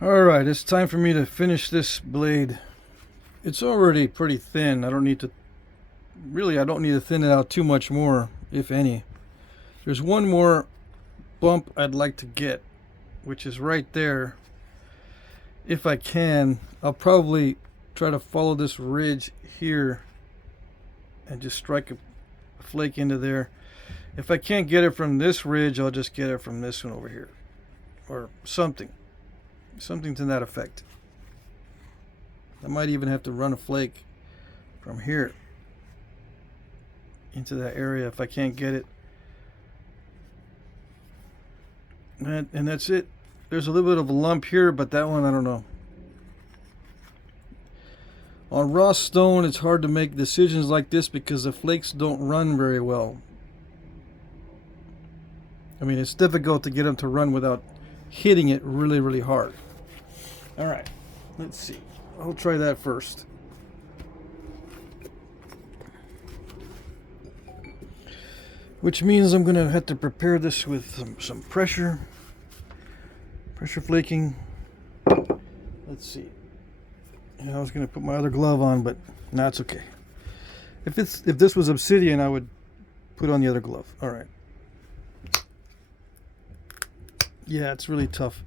Alright, it's time for me to finish this blade. It's already pretty thin. I don't need to thin it out too much more, if any. There's one more bump I'd like to get, which is right there. If I can, I'll probably try to follow this ridge here and just strike a flake into there. If I can't get it from this ridge, I'll just get it from this one over here, or something to that effect. I might even have to run a flake from here into that area if I can't get it. And that's it. There's a little bit of a lump here, but that one I don't know. On raw stone, it's hard to make decisions like this because the flakes don't run very well. I mean, it's difficult to get them to run without hitting it really, really hard. Alright, let's see. I'll try that first. Which means I'm going to have to prepare this with some pressure flaking. Let's see. Yeah, I was going to put my other glove on, but no, it's okay. If this was Obsidian, I would put on the other glove. Alright. Yeah, it's really tough.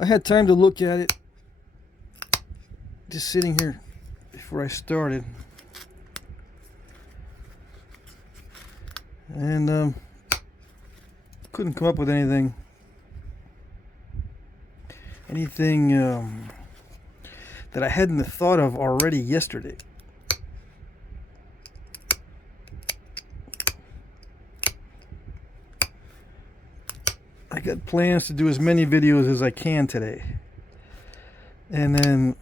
I had time to look at it just sitting here before I started, and couldn't come up with anything that I hadn't thought of already yesterday. I got plans to do as many videos as I can today, and then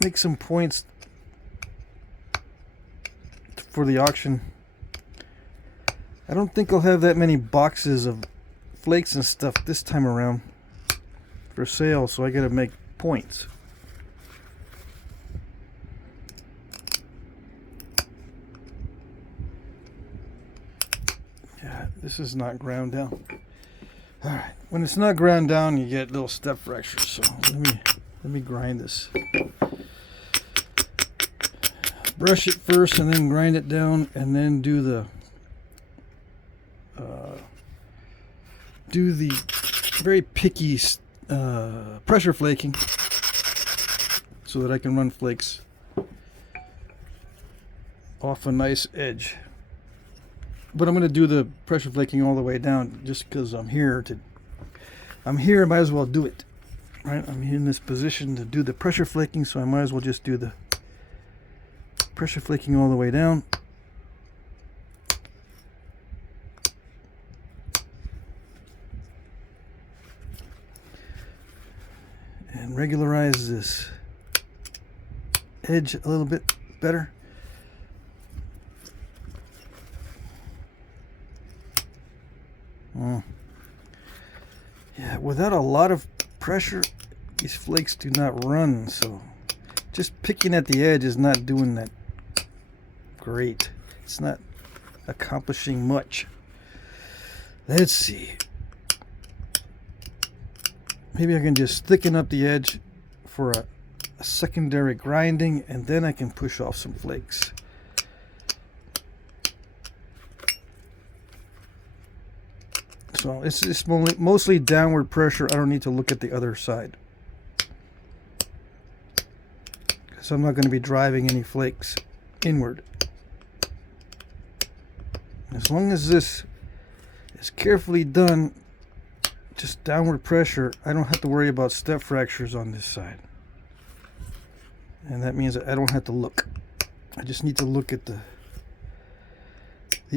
make some points for the auction. I don't think I'll have that many boxes of flakes and stuff this time around for sale, so I gotta make points. Yeah, this is not ground down. Alright, when it's not ground down, you get little step fractures, so let me grind this. Brush it first and then grind it down, and then do the very picky pressure flaking so that I can run flakes off a nice edge. But I'm going to do the pressure flaking all the way down just because I'm here, might as well do it. Right, I'm in this position to do the pressure flaking, so I might as well just do the pressure flaking all the way down. And regularize this edge a little bit better. Yeah, without a lot of pressure, these flakes do not run, so just picking at the edge is not doing that great. It's not accomplishing much. Let's see. Maybe I can just thicken up the edge for a secondary grinding, and then I can push off some flakes. So it's mostly downward pressure. I don't need to look at the other side, because I'm not going to be driving any flakes inward. As long as this is carefully done, just downward pressure, I don't have to worry about step fractures on this side. And that means that I don't have to look. I just need to look at the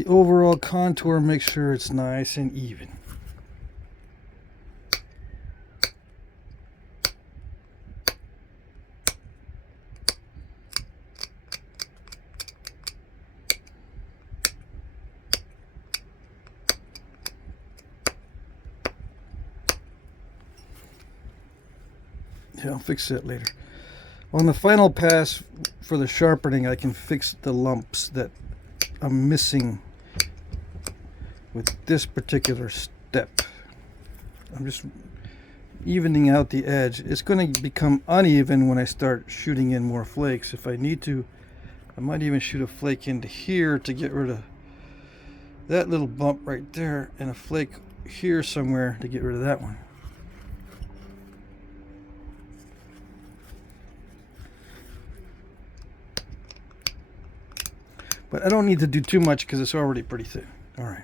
overall contour, make sure it's nice and even. Yeah, I'll fix that later. On the final pass for the sharpening, I can fix the lumps that I'm missing with this particular step. I'm just evening out the edge. It's going to become uneven when I start shooting in more flakes. If I need to, I might even shoot a flake into here to get rid of that little bump right there, and a flake here somewhere to get rid of that one. But I don't need to do too much because it's already pretty thin. All right.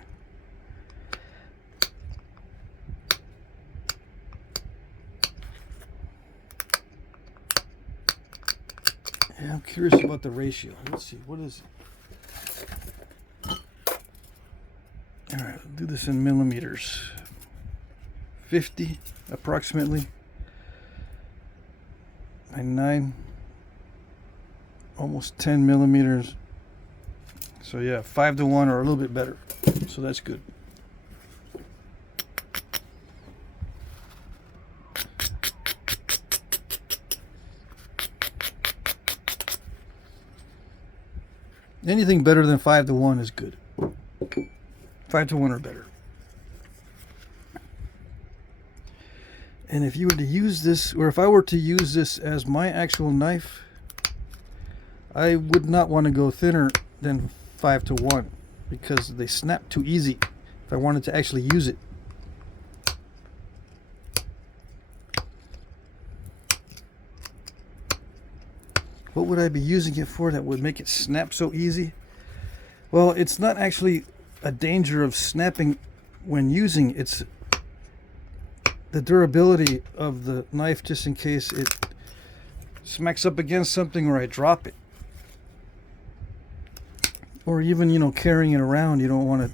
Yeah, I'm curious about the ratio. Let's see, what is it? All right, I'll do this in millimeters. 50 approximately by 9, almost 10 millimeters. So yeah, 5 to 1 or a little bit better. So that's good. Anything better than 5 to 1 is good. 5 to 1 or better. And if you were to use this, or if I were to use this as my actual knife, I would not want to go thinner than 5 to 1 because they snap too easy if I wanted to actually use it. What would I be using it for that would make it snap so easy? Well, it's not actually a danger of snapping when using. It's the durability of the knife, just in case it smacks up against something or I drop it. Or even, you know, carrying it around, you don't want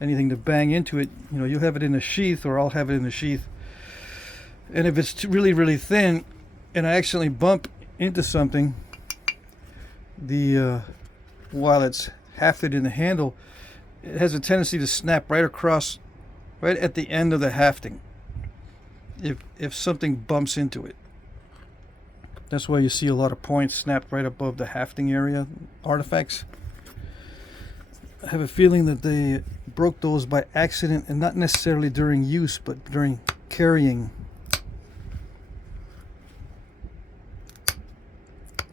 anything to bang into it. You know, you'll have it in a sheath, or I'll have it in a sheath. And if it's really, really thin and I accidentally bump into something, while it's hafted in the handle, it has a tendency to snap right across, right at the end of the hafting, if something bumps into it. That's why you see a lot of points snapped right above the hafting area artifacts. I have a feeling that they broke those by accident, and not necessarily during use, but during carrying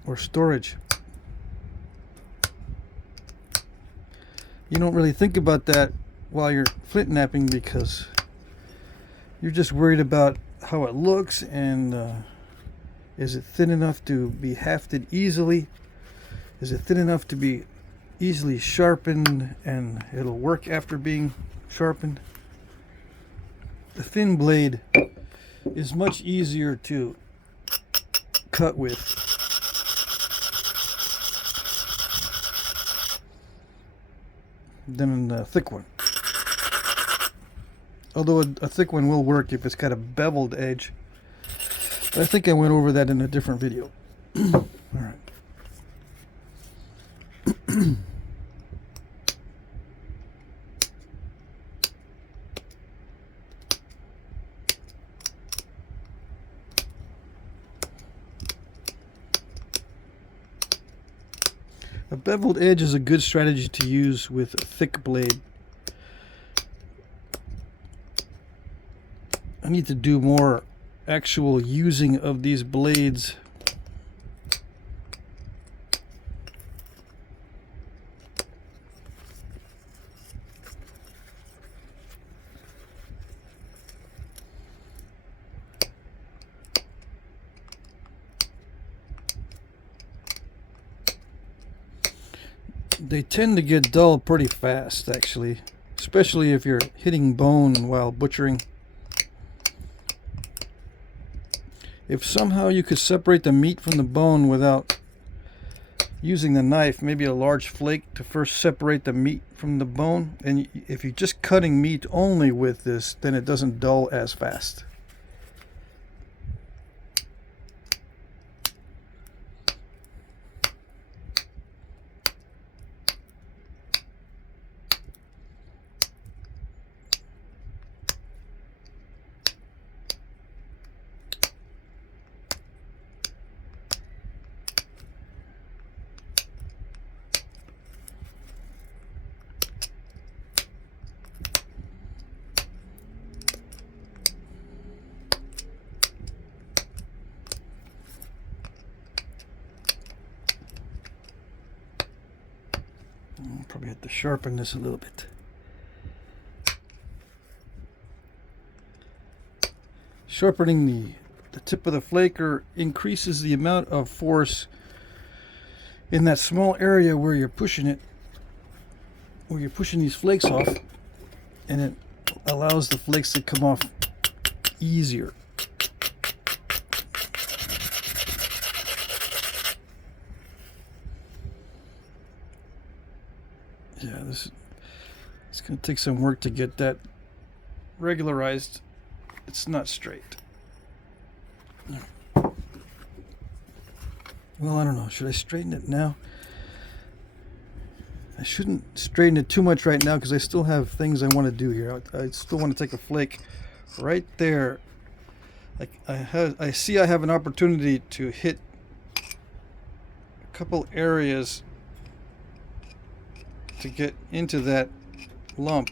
or storage. You don't really think about that while you're flint knapping because you're just worried about how it looks and is it thin enough to be hafted easily? Is it thin enough to be easily sharpened and it'll work after being sharpened? The thin blade is much easier to cut with than a thick one. Although a thick one will work if it's got a beveled edge. But I think I went over that in a different video. All right. A beveled edge is a good strategy to use with a thick blade. I need to do more actual using of these blades. They tend to get dull pretty fast, actually, especially if you're hitting bone while butchering. If somehow you could separate the meat from the bone without using the knife, maybe a large flake to first separate the meat from the bone, and if you're just cutting meat only with this, then it doesn't dull as fast. sharpen this a little bit. Sharpening the tip of the flaker increases the amount of force in that small area where you're pushing it, where you're pushing these flakes off, and it allows the flakes to come off easier. Yeah, it's going to take some work to get that regularized. It's not straight. Well, I don't know. Should I straighten it now? I shouldn't straighten it too much right now because I still have things I want to do here. I still want to take a flake right there. I see I have an opportunity to hit a couple areas to get into that lump.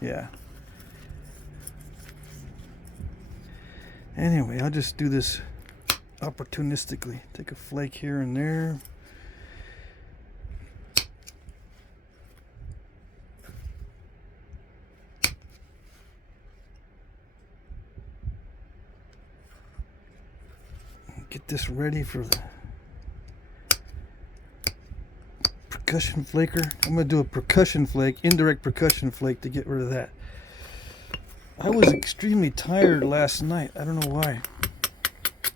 Yeah. Anyway, I'll just do this opportunistically. Take a flake here and there. Get this ready for the percussion flaker. I'm going to do a percussion flake, indirect percussion flake, to get rid of that. I was extremely tired last night. I don't know why.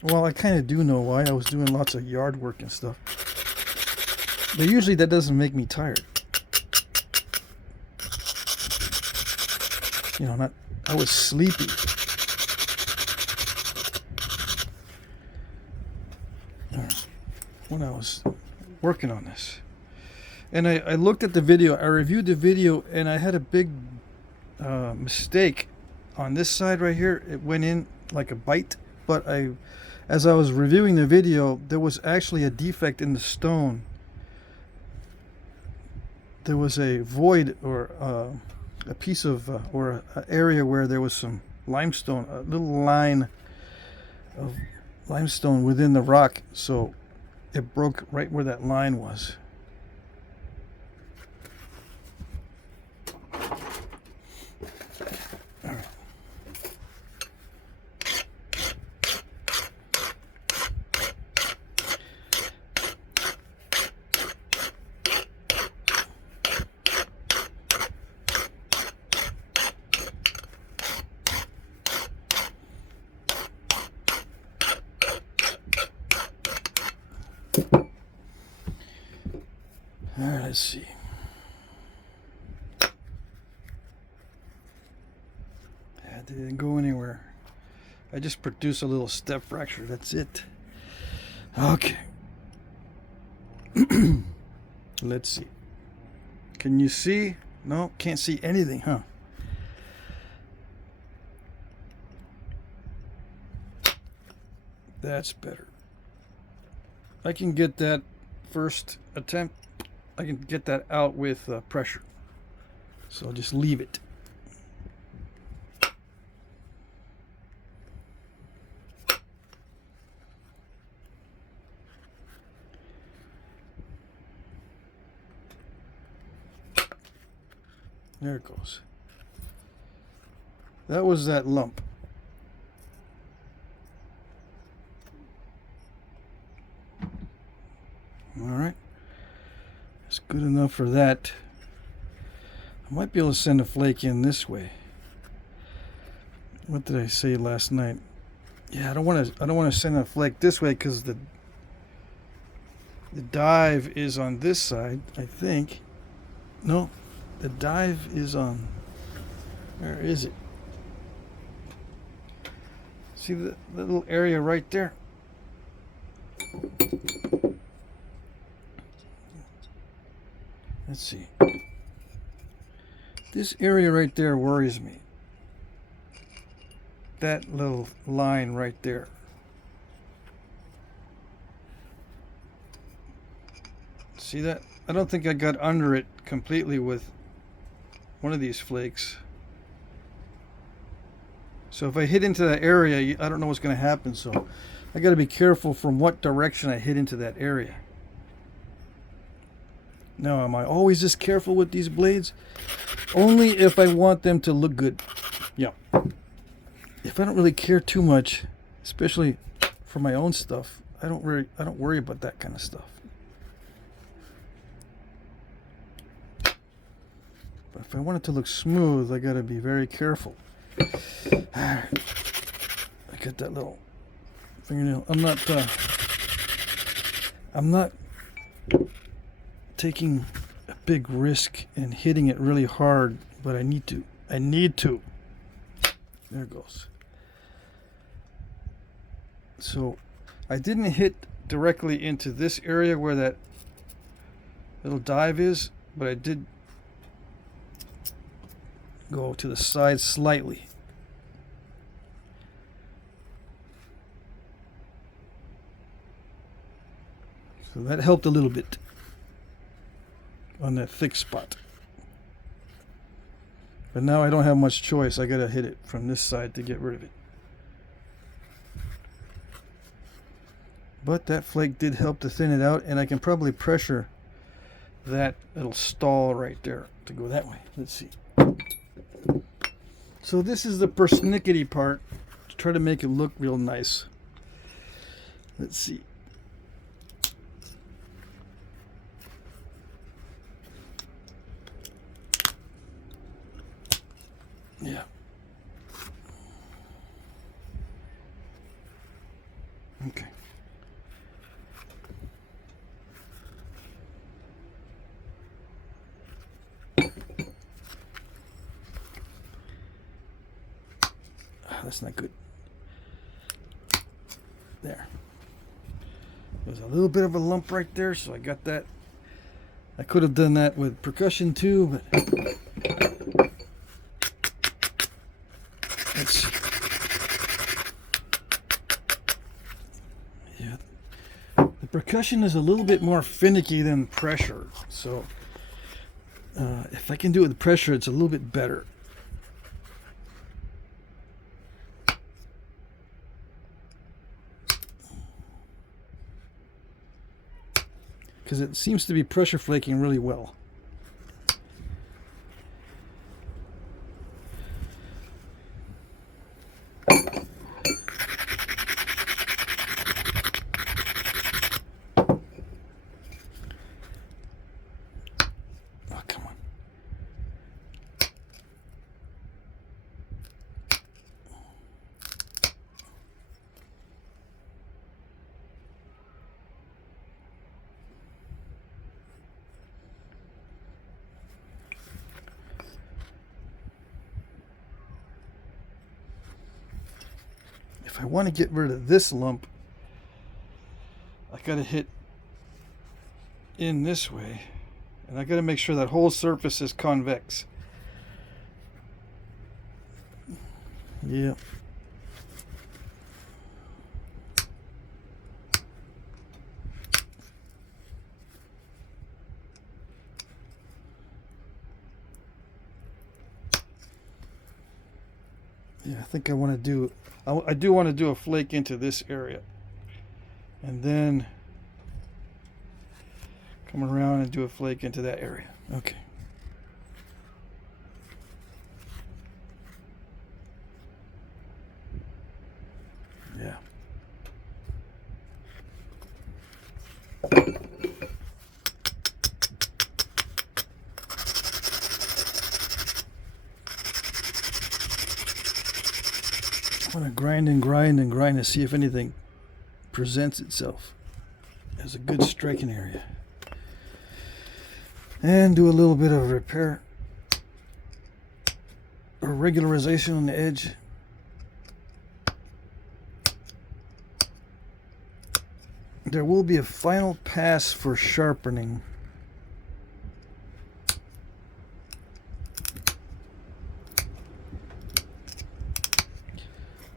Well, I kind of do know why. I was doing lots of yard work and stuff. But usually that doesn't make me tired. You know, I was sleepy. When I was working on this. And I looked at the video. I reviewed the video, and I had a big mistake on this side right here. It went in like a bite, but as I was reviewing the video, there was actually a defect in the stone. There was a void, or a piece of or an area where there was some limestone, a little line of limestone within the rock, so it broke right where that line was. Alright, let's see. That didn't go anywhere. I just produced a little step fracture. That's it. Okay. Let's see. Can you see? No, can't see anything, huh? That's better. I can get that first attempt. I can get that out with pressure. So I'll just leave it. There it goes. That was that lump. All right. That's good enough for that. I might be able to send a flake in this way. What did I say last night? Yeah, I don't want to send a flake this way because the dive is on this side, I think. No, the dive is on, where is it? See the little area right there? Let's see. This area right there worries me. That little line right there. See that? I don't think I got under it completely with one of these flakes. So if I hit into that area, I don't know what's going to happen. So I got to be careful from what direction I hit into that area. Now, am I always this careful with these blades? Only if I want them to look good. Yeah. If I don't really care too much, especially for my own stuff, I don't worry about that kind of stuff. But if I want it to look smooth, I gotta be very careful. Alright. I got that little fingernail. I'm not taking a big risk and hitting it really hard, but I need to. There it goes. So I didn't hit directly into this area where that little dive is, but I did go to the side slightly. So that helped a little bit on that thick spot. But now I don't have much choice. I gotta hit it from this side to get rid of it. But that flake did help to thin it out, and I can probably pressure that little stall right there to go that way. Let's see. So this is the persnickety part to try to make it look real nice. Let's see. Yeah. Okay. That's not good. There. There's a little bit of a lump right there, so I got that. I could have done that with percussion too, but it's, yeah. The percussion is a little bit more finicky than pressure, so if I can do it with pressure, it's a little bit better. Because it seems to be pressure flaking really well. Oh, come on. If I want to get rid of this lump, I gotta hit in this way, and I gotta make sure that whole surface is convex. Yeah. Yeah, I think I want to do, I do want to do a flake into this area. And then come around and do a flake into that area. Okay. Yeah. I want to grind and grind and grind to see if anything presents itself as a good striking area. And do a little bit of repair or regularization on the edge. There will be a final pass for sharpening.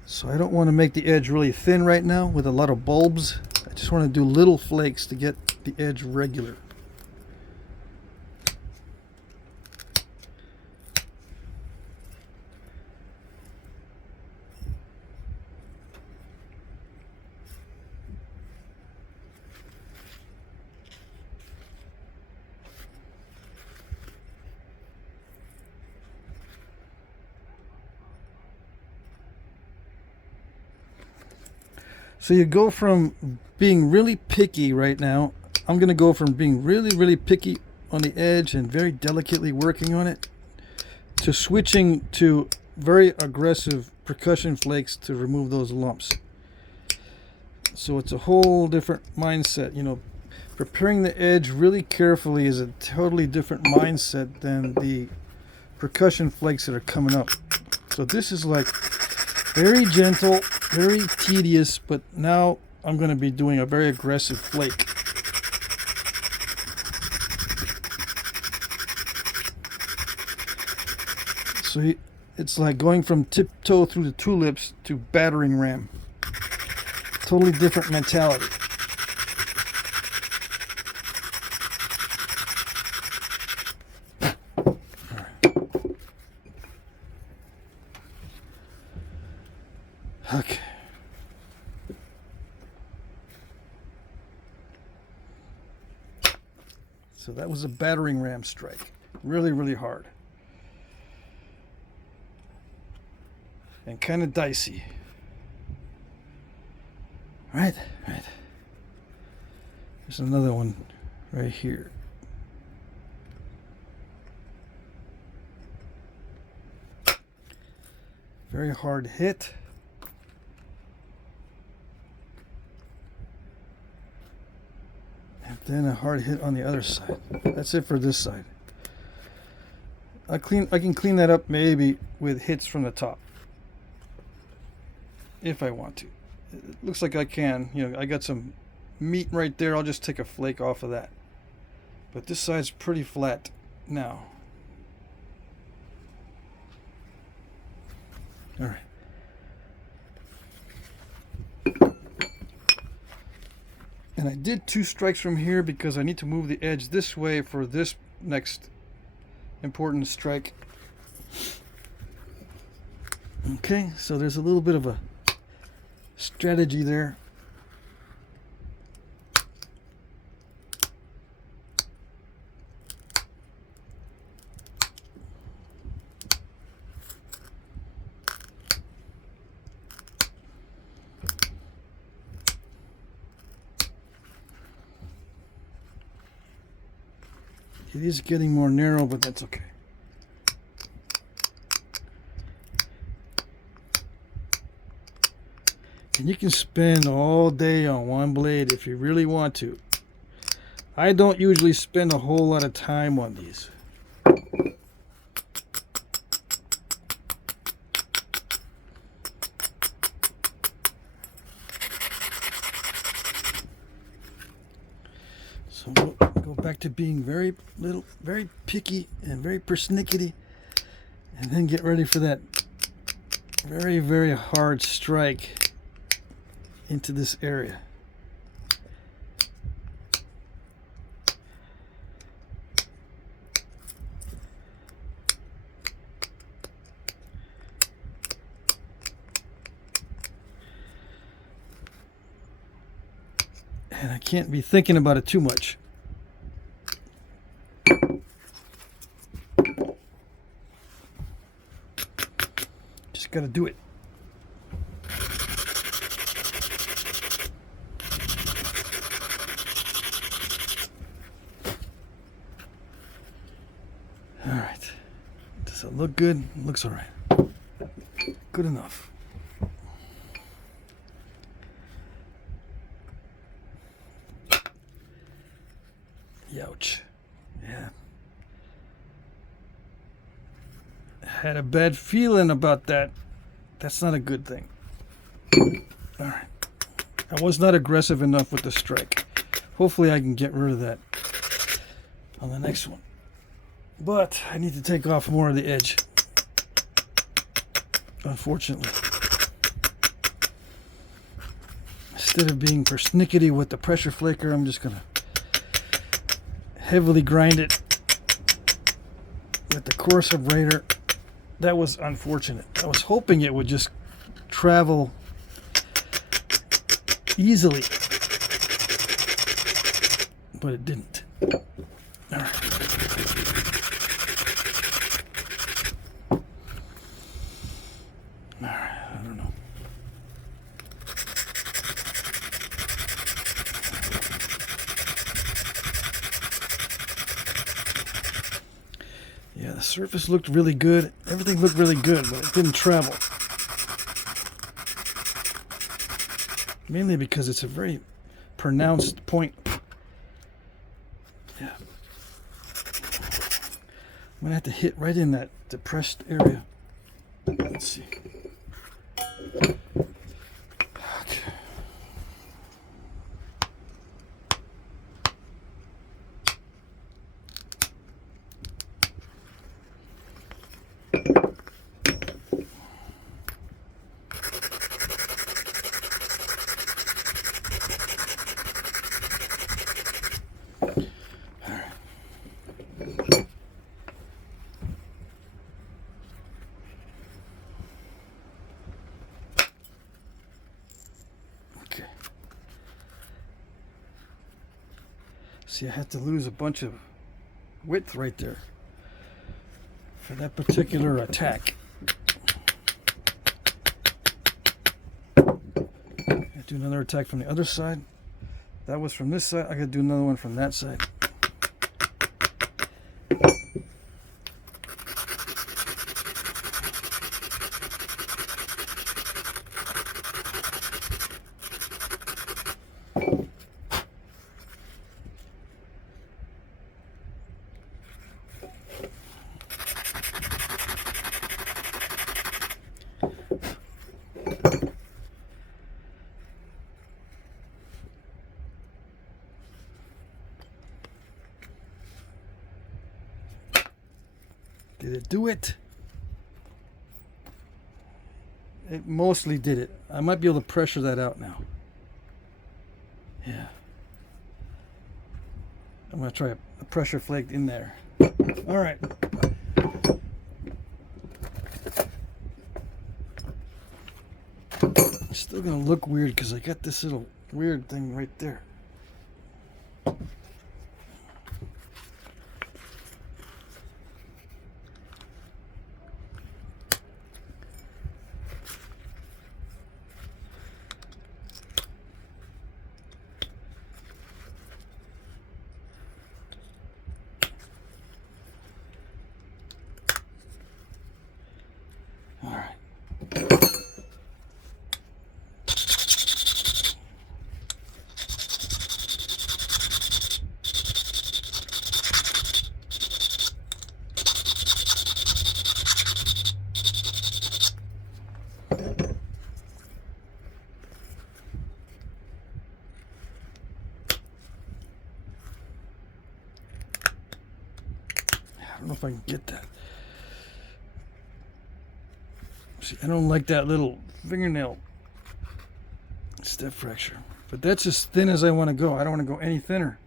So I don't want to make the edge really thin right now with a lot of bulbs. I just want to do little flakes to get the edge regular. So you go from being really picky right now. I'm going to go from being really, really picky on the edge and very delicately working on it to switching to very aggressive percussion flakes to remove those lumps. So it's a whole different mindset. You know, preparing the edge really carefully is a totally different mindset than the percussion flakes that are coming up. So this is like very gentle, very tedious, but now I'm going to be doing a very aggressive flake. So it's like going from tiptoe through the tulips to battering ram. Totally different mentality. Okay. So that was a battering ram strike. Really, really hard. And kind of dicey. Right. There's another one right here. Very hard hit. And then a hard hit on the other side. That's it for this side. I can clean that up maybe with hits from the top, if I want to. It looks like I can. You know, I got some meat right there. I'll just take a flake off of that. But this side's pretty flat now. All right. And I did 2 strikes from here because I need to move the edge this way for this next important strike. Okay, so there's a little bit of a strategy there. It is getting more narrow, but that's okay. And you can spend all day on one blade if you really want to. I don't usually spend a whole lot of time on these. So we'll go back to being very picky and very persnickety, and then get ready for that very, very hard strike into this area. And I can't be thinking about it too much. Just gotta do it. Alright. Does it look good? It looks alright. Good enough. Youch. Yeah. Had a bad feeling about that. That's not a good thing. Alright. I was not aggressive enough with the strike. Hopefully I can get rid of that on the next one. But I need to take off more of the edge, unfortunately. Instead of being persnickety with the pressure flaker, I'm just gonna heavily grind it with the coarse abrader. That was unfortunate. I was hoping it would just travel easily, but it didn't. All right. I don't know. surface looked really good. Everything looked really good, but it didn't travel. Mainly because it's a very pronounced point. Yeah. I'm going to have to hit right in that depressed area. Let's see. Okay. See, I had to lose a bunch of width right there for that particular attack. I do another attack from the other side. That was from this side. I gotta do another one from that side. Did it do it? It mostly did it. I might be able to pressure that out now. Yeah. I'm going to try a pressure flake in there. All right. It's still going to look weird because I got this little weird thing right there. I don't know if I can get that. See, I don't like that little fingernail step fracture. But that's as thin as I want to go. I don't want to go any thinner.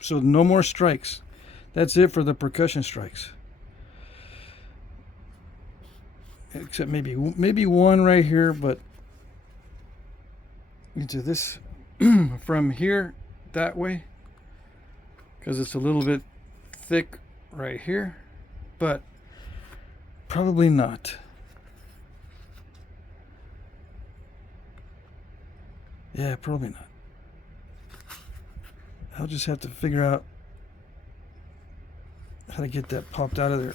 So no more strikes. That's it for the percussion strikes. Except maybe one right here, but into this from here that way, because it's a little bit thick right here, but probably not. Yeah, probably not. I'll just have to figure out how to get that popped out of there.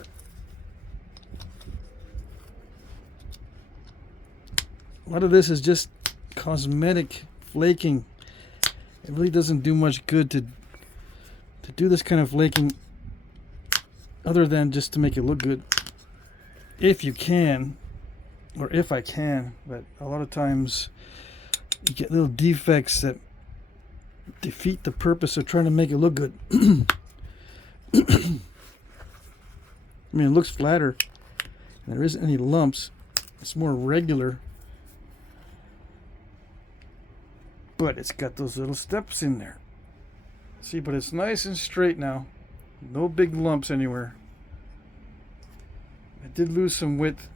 A lot of this is just cosmetic flaking. It really doesn't do much good to do this kind of flaking other than just to make it look good. If you can, or if I can, but a lot of times you get little defects that defeat the purpose of trying to make it look good. I mean, it looks flatter and there isn't any lumps. It's more regular, but it's got those little steps in there. See, but it's nice and straight now. No big lumps anywhere. I did lose some width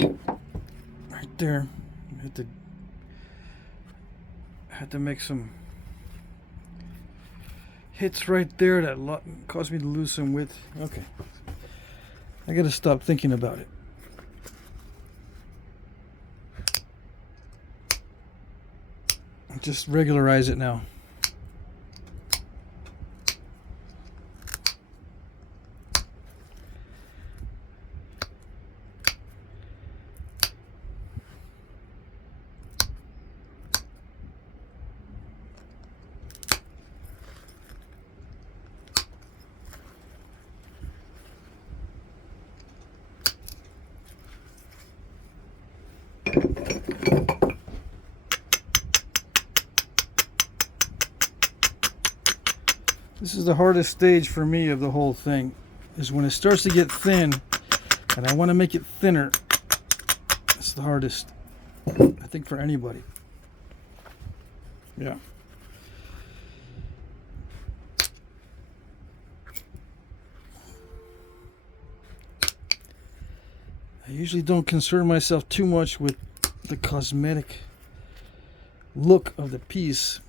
right there. I had to make some hits right there that caused me to lose some width. Okay, I gotta stop thinking about it. Just regularize it now. This is the hardest stage for me of the whole thing, is when it starts to get thin and I want to make it thinner. It's the hardest, I think, for anybody. Yeah. I usually don't concern myself too much with the cosmetic look of the piece.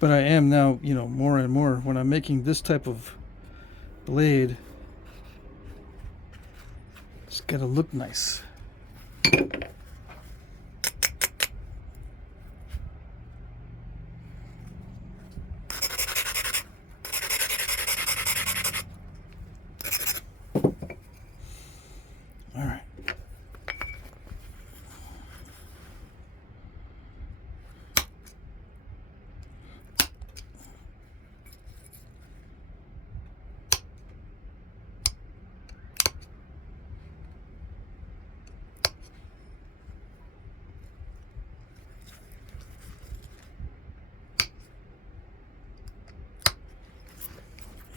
But I am now, you know, more and more when I'm making this type of blade, it's got to look nice. All right.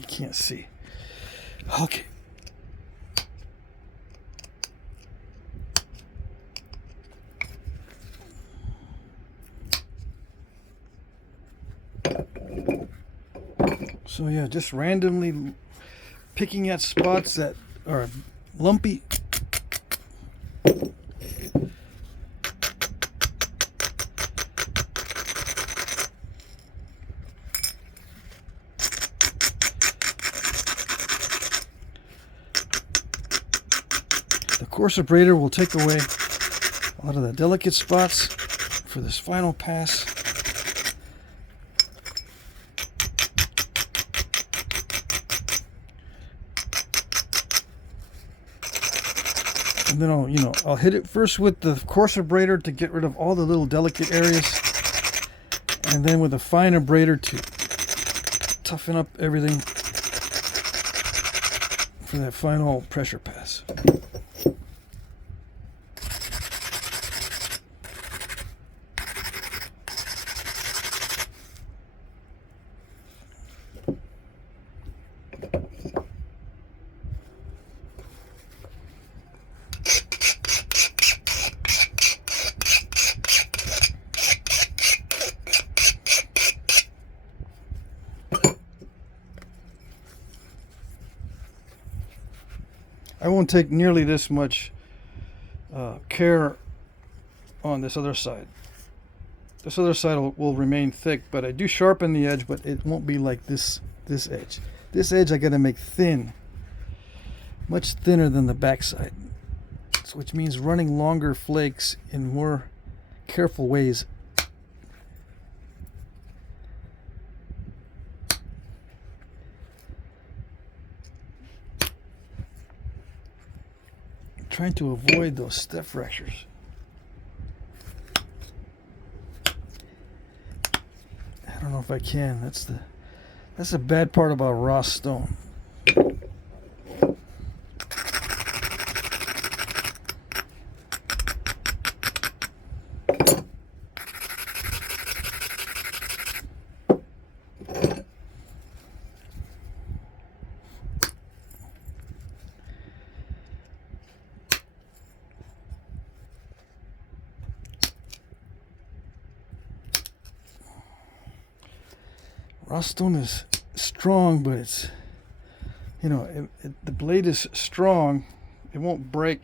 Can't see. Okay. So yeah, just randomly picking at spots that are lumpy. The coarse abrader will take away a lot of the delicate spots for this final pass. And then I'll hit it first with the coarse abrader to get rid of all the little delicate areas, and then with a fine abrader to toughen up everything for that final pressure pass. I won't take nearly this much care on this other side. This other side will remain thick, but I do sharpen the edge, but it won't be like this edge. This edge I got to make thin, much thinner than the back side, which means running longer flakes in more careful ways. Trying to avoid those step fractures. I don't know if I can. That's the bad part about raw stone. Raw stone is strong, but it's, the blade is strong. It won't break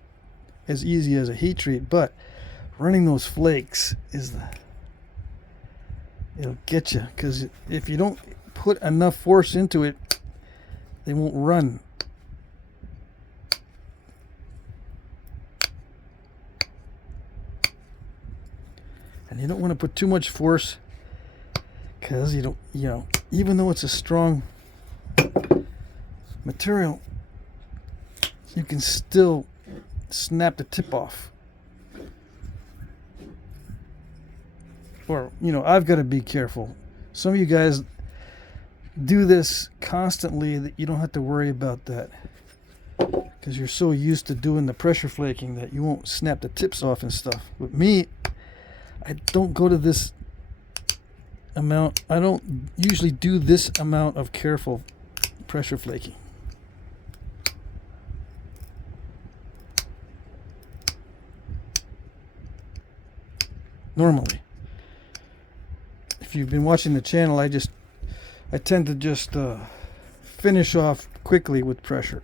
as easy as a heat treat, but running those flakes it'll get you, because if you don't put enough force into it, they won't run. And you don't want to put too much force, because even though it's a strong material, you can still snap the tip off. Or, I've got to be careful. Some of you guys do this constantly, that you don't have to worry about that. because you're so used to doing the pressure flaking that you won't snap the tips off and stuff. With me, I don't go to this amount. I don't usually do this amount of careful pressure flaking. Normally, if you've been watching the channel, I tend to just finish off quickly with pressure,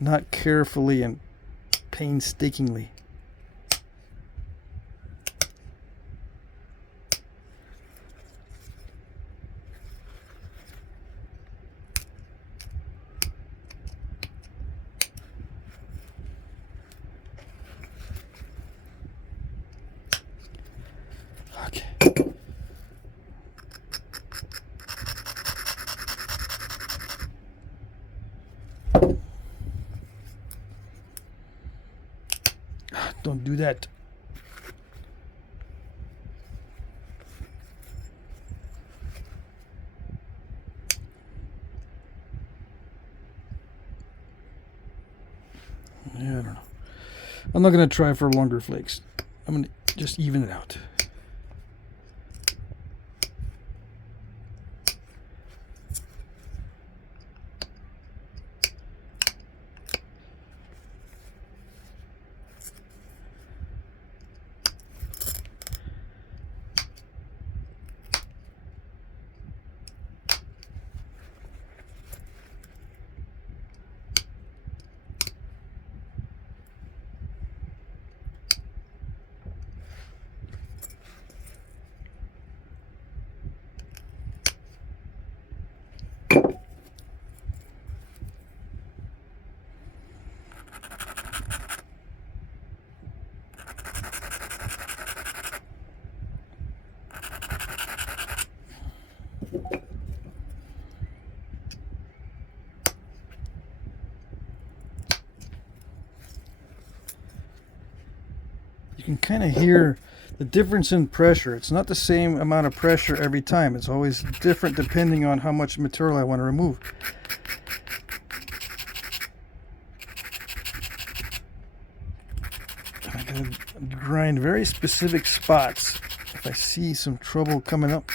not carefully and painstakingly. Okay. Don't do that. Yeah, I don't know. I'm not going to try for longer flakes. I'm going to just even it out. You can kind of hear the difference in pressure. It's not the same amount of pressure every time. It's always different depending on how much material I want to remove. I gotta grind very specific spots. If I see some trouble coming up,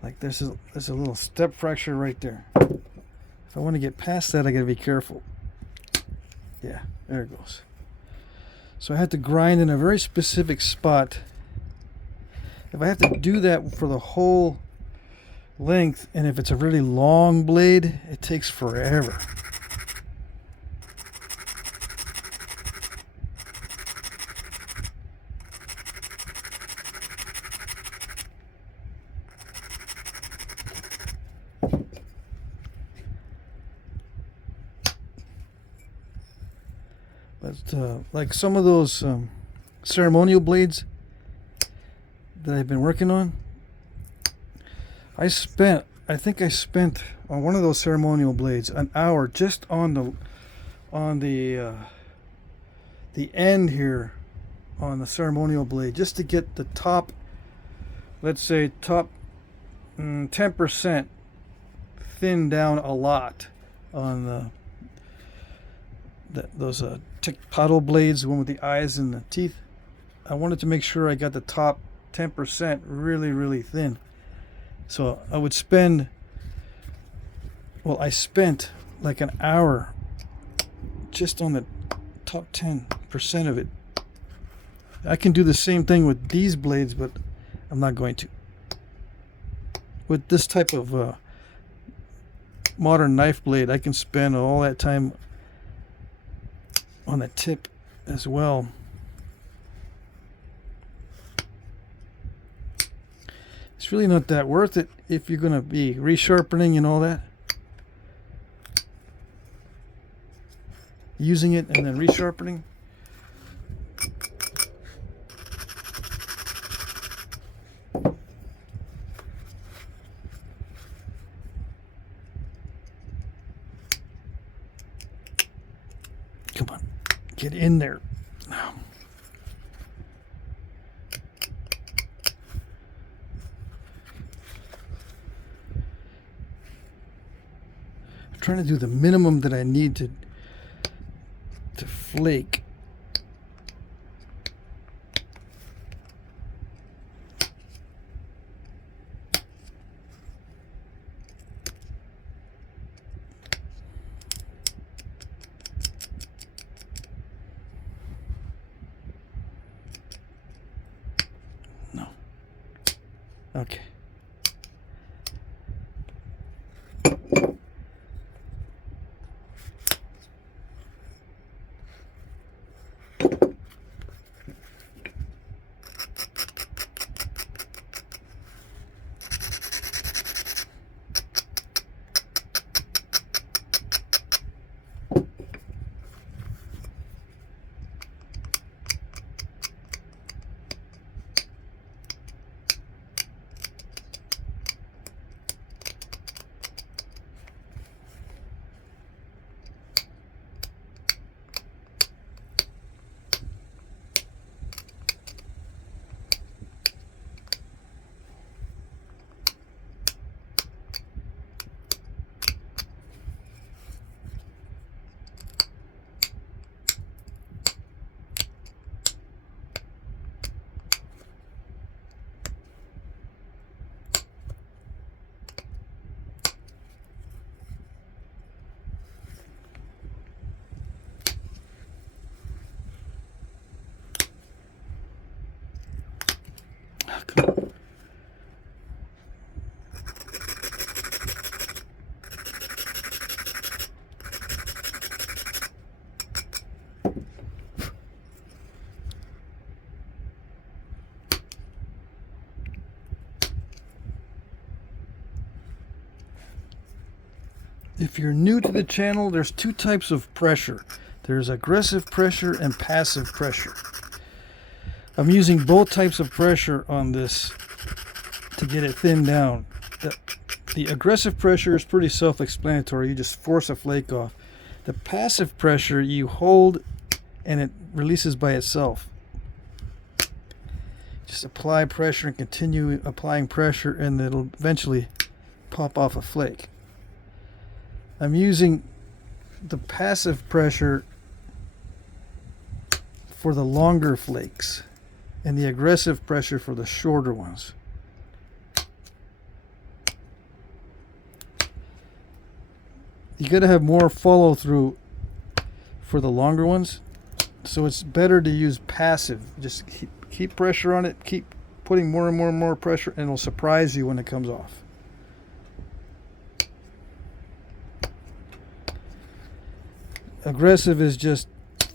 like there's a little step fracture right there. If I want to get past that, I gotta be careful. Yeah, there it goes. So I have to grind in a very specific spot. If I have to do that for the whole length, and if it's a really long blade, it takes forever. But like some of those ceremonial blades that I've been working on, I think I spent on one of those ceremonial blades an hour just on the end here on the ceremonial blade, just to get the top, let's say top 10% thinned down a lot on those paddle blades, the one with the eyes and the teeth. I wanted to make sure I got the top 10% really, really thin. So I would spend, well, I spent like an hour just on the top 10% of it. I can do the same thing with these blades, but I'm not going to. With this type of modern knife blade, I can spend all that time on the tip as well. It's really not that worth it if you're going to be resharpening and all that. Using it and then resharpening. Come on, get in there. Trying to do the minimum that I need to flake. No. Okay. If you're new to the channel, there's two types of pressure. There's aggressive pressure and passive pressure. I'm using both types of pressure on this to get it thinned down. The aggressive pressure is pretty self-explanatory. You just force a flake off. The passive pressure, you hold and it releases by itself. Just apply pressure and continue applying pressure, and it'll eventually pop off a flake. I'm using the passive pressure for the longer flakes and the aggressive pressure for the shorter ones. You got to have more follow through for the longer ones, so it's better to use passive. Just keep pressure on it, keep putting more and more and more pressure, and it'll surprise you when it comes off. Aggressive is just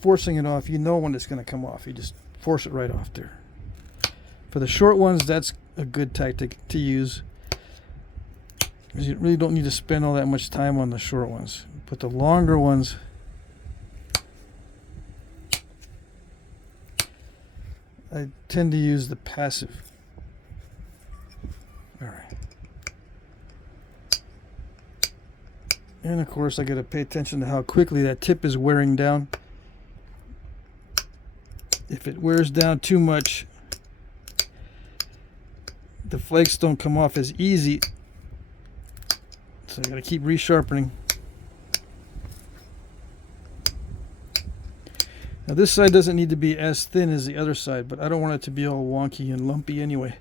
forcing it off. You know when it's going to come off. You just force it right off there. For the short ones, that's a good tactic to use, because you really don't need to spend all that much time on the short ones. But the longer ones, I tend to use the passive. All right. And of course, I got to pay attention to how quickly that tip is wearing down. If it wears down too much, the flakes don't come off as easy. So I got to keep resharpening. Now this side doesn't need to be as thin as the other side, but I don't want it to be all wonky and lumpy anyway.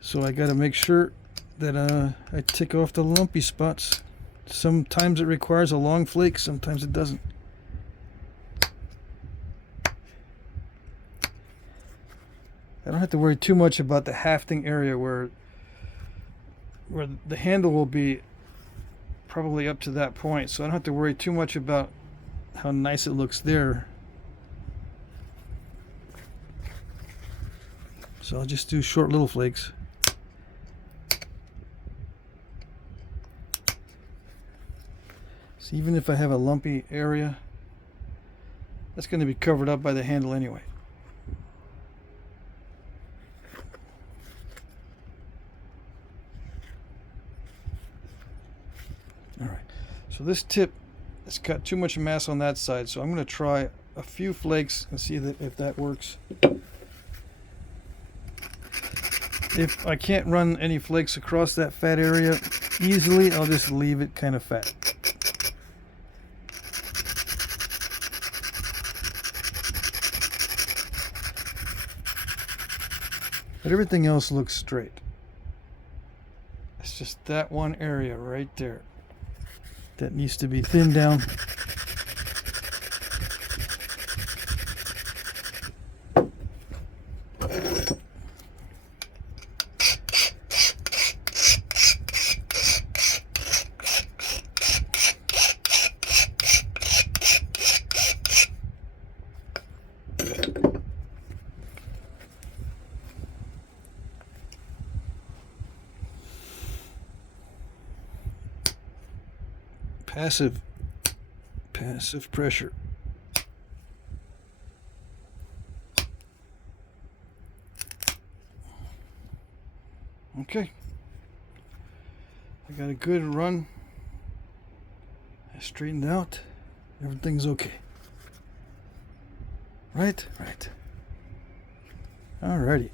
So I got to make sure that I tick off the lumpy spots. Sometimes it requires a long flake, sometimes it doesn't. I don't have to worry too much about the hafting area where the handle will be probably up to that point, so I don't have to worry too much about how nice it looks there. So I'll just do short little flakes. So even if I have a lumpy area, that's going to be covered up by the handle anyway. Alright, so this tip has got too much mass on that side, so I'm going to try a few flakes and see if that works. If I can't run any flakes across that fat area easily, I'll just leave it kind of fat. But everything else looks straight. It's just that one area right there that needs to be thinned down. Passive pressure. Okay. I got a good run. I straightened out. Everything's okay. Right? Right. Alrighty.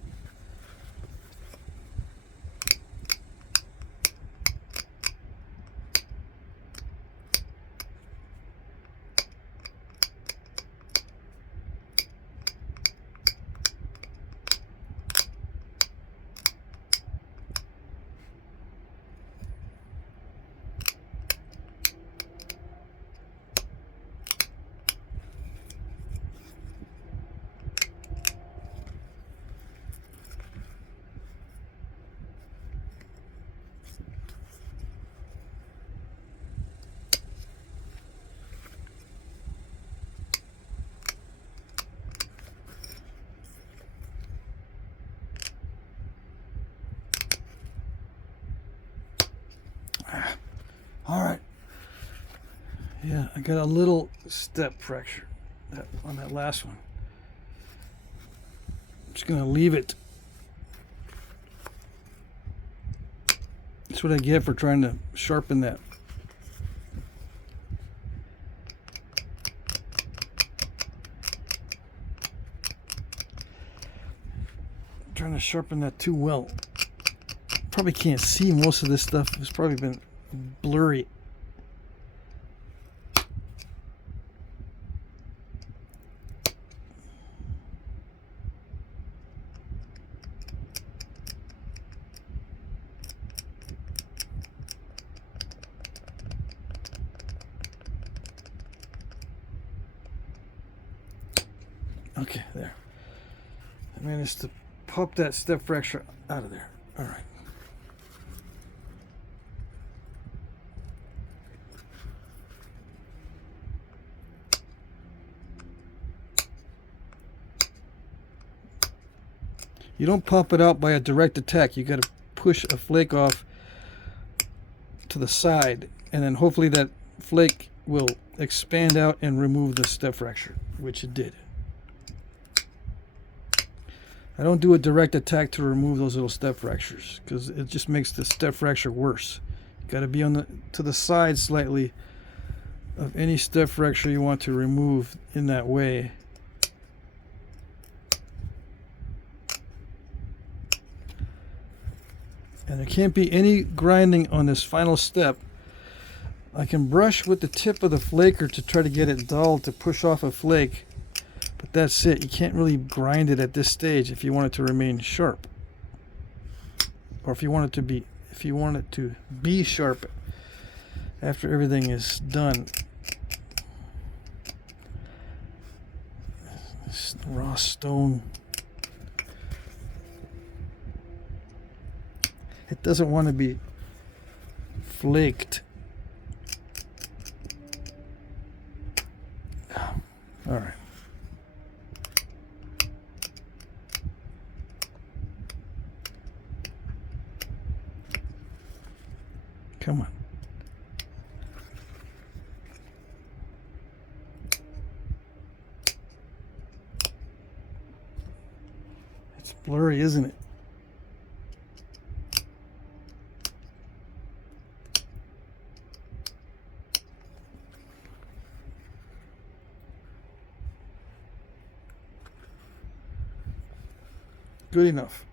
All right. Yeah, I got a little step fracture on that last one. I'm just gonna leave it. That's what I get for trying to sharpen that. I'm trying to sharpen that too well. Probably can't see most of this stuff. It's probably been blurry. Okay, there. I managed to pop that step fracture out of there. All right. You don't pop it out by a direct attack. You got to push a flake off to the side, and then hopefully that flake will expand out and remove the step fracture, which it did. I don't do a direct attack to remove those little step fractures because it just makes the step fracture worse. You got to be on to the side slightly of any step fracture you want to remove in that way. And there can't be any grinding on this final step. I can brush with the tip of the flaker to try to get it dull to push off a flake, but that's it. You can't really grind it at this stage if you want it to remain sharp, or if you want it to be sharp after everything is done. This raw stone. It doesn't want to be flaked. All right. Come on. It's blurry, isn't it? Good enough.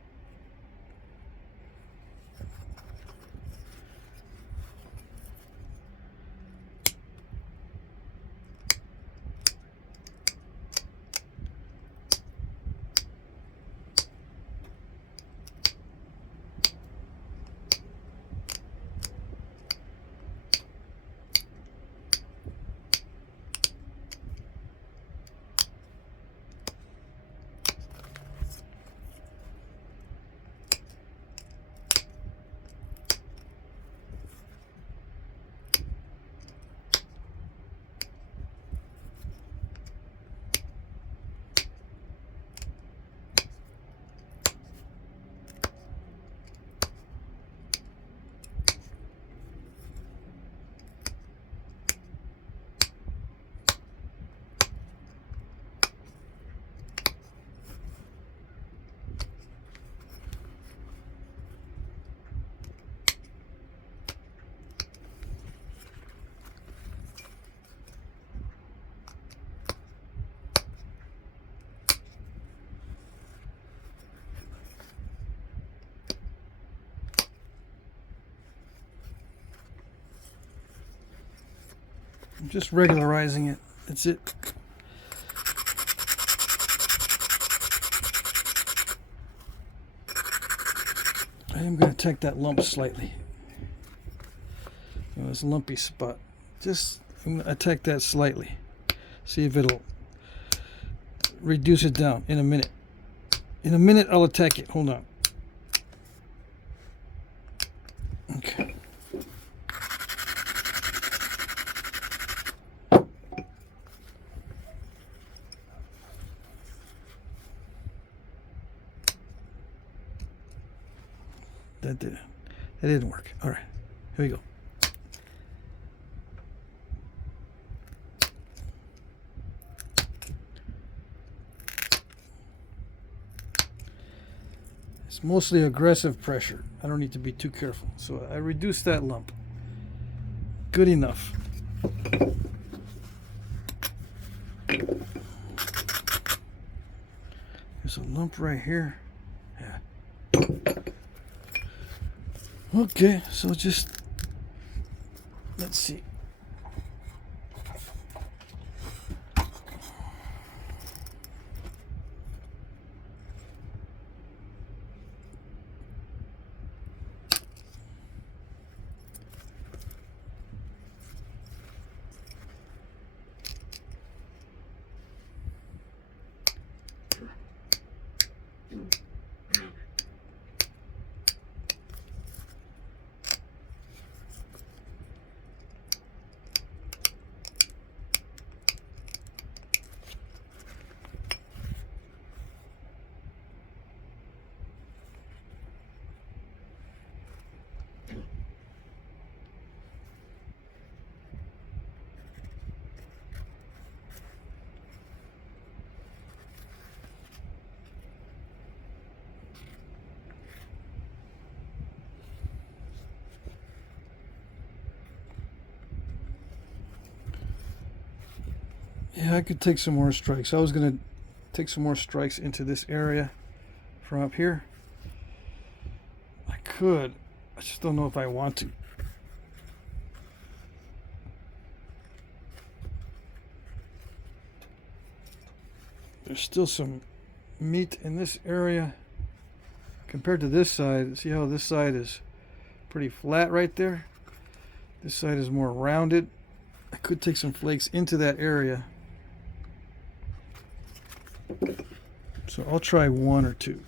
I'm just regularizing it. That's it. I am going to attack that lump slightly. You know, this lumpy spot. Just I'm going to attack that slightly. See if it'll reduce it down in a minute. In a minute, I'll attack it. Hold on. Okay. That didn't work. All right, here we go. It's mostly aggressive pressure. I don't need to be too careful. So I reduced that lump. Good enough. There's a lump right here. Yeah. Okay, so just let's see. Yeah, I could take some more strikes. I was going to take some more strikes into this area from up here. I could. I just don't know if I want to. There's still some meat in this area compared to this side. See how this side is pretty flat right there? This side is more rounded. I could take some flakes into that area. So I'll try one or two.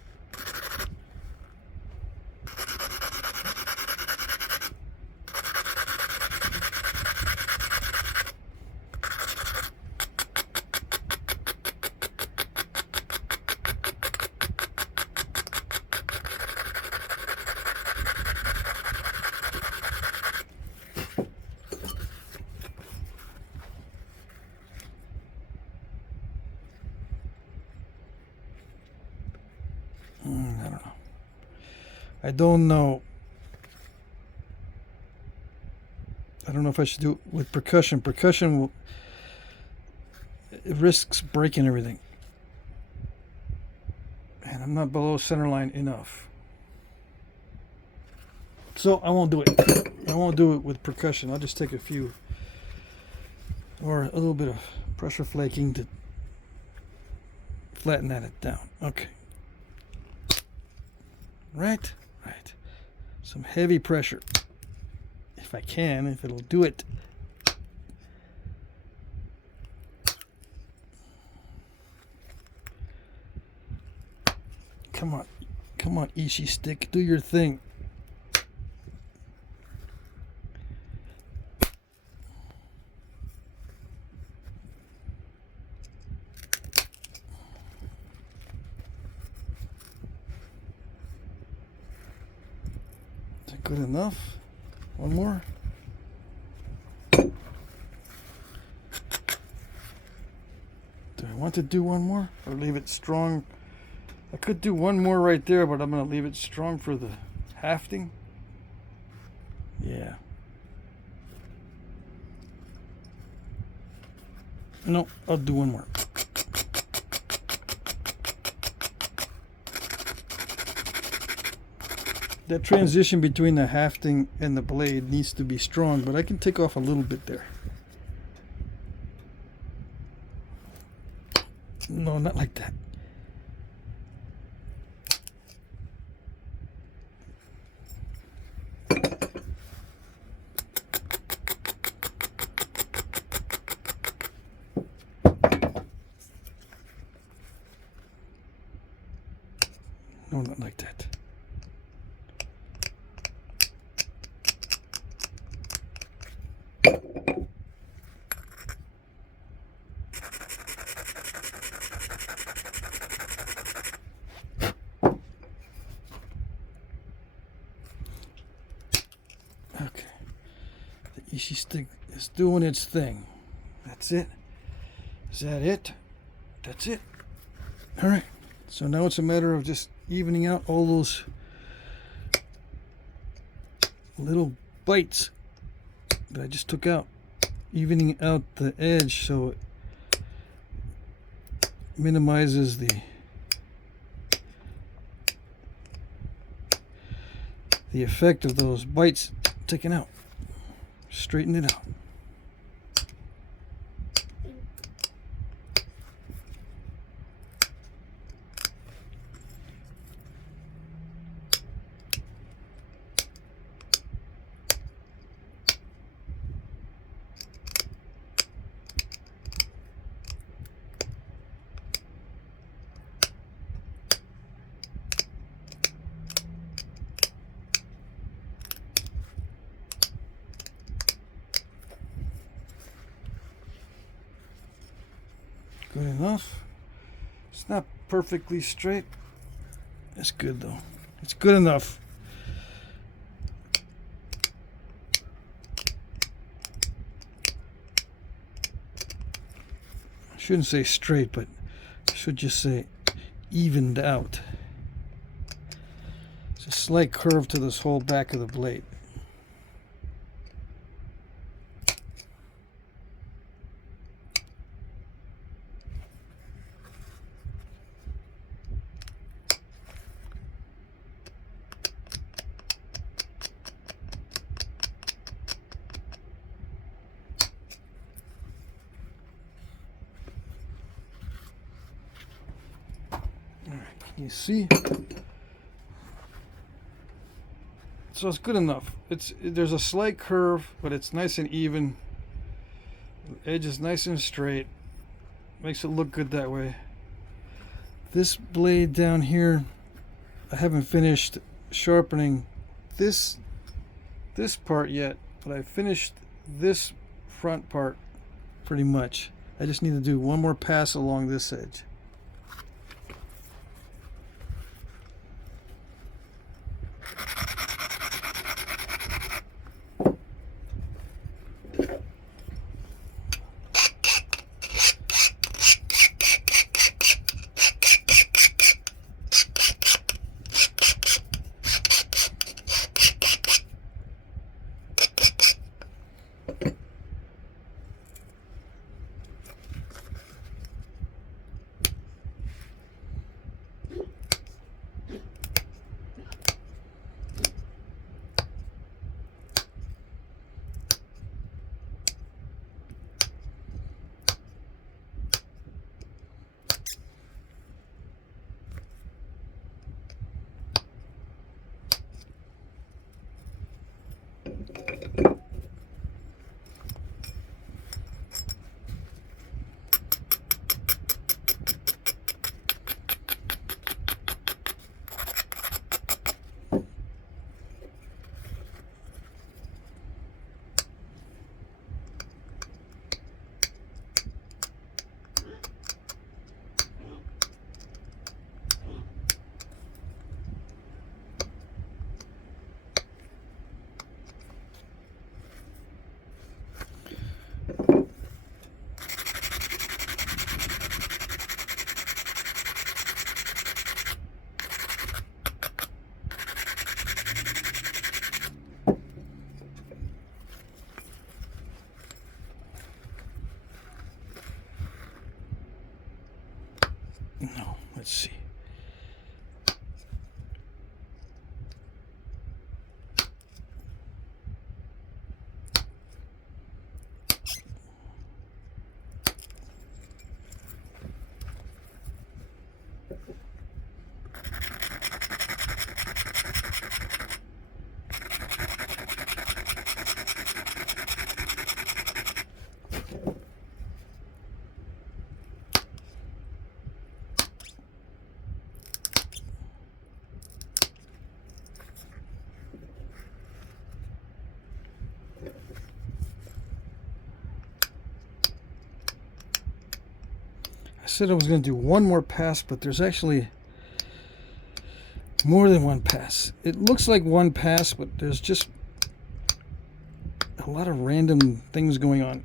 I don't know. I don't know. I don't know if I should do it with percussion. Percussion will, it risks breaking everything. And I'm not below center line enough. So I won't do it. I won't do it with percussion. I'll just take a few or a little bit of pressure flaking to flatten that down. Okay. Right. Some heavy pressure. If I can, if it'll do it. Come on, Ishi stick, do your thing. Good enough. One more. Do I want to do one more or leave it strong? I could do one more right there, but I'm going to leave it strong for the hafting. Yeah. No, I'll do one more. That transition between the hafting and the blade needs to be strong, but I can take off a little bit there. No, not like that. No, not like that. Okay. The Ishi stick is doing its thing. That's it. Is that it? That's it. All right. So now it's a matter of just evening out all those little bites that I just took out. Evening out the edge so it minimizes the effect of those bites taken out. Straighten it out. Good enough. It's not perfectly straight. It's good though. It's good enough. I shouldn't say straight, but I should just say evened out. It's a slight curve to this whole back of the blade. You see, so it's good enough. There's a slight curve, but it's nice and even. The edge is nice and straight. Makes it look good that way. This blade down here, I haven't finished sharpening this part yet, but I finished this front part pretty much. I just need to do one more pass along this edge. said I was going to do one more pass, but there's actually more than one pass. It looks like one pass, but there's just a lot of random things going on.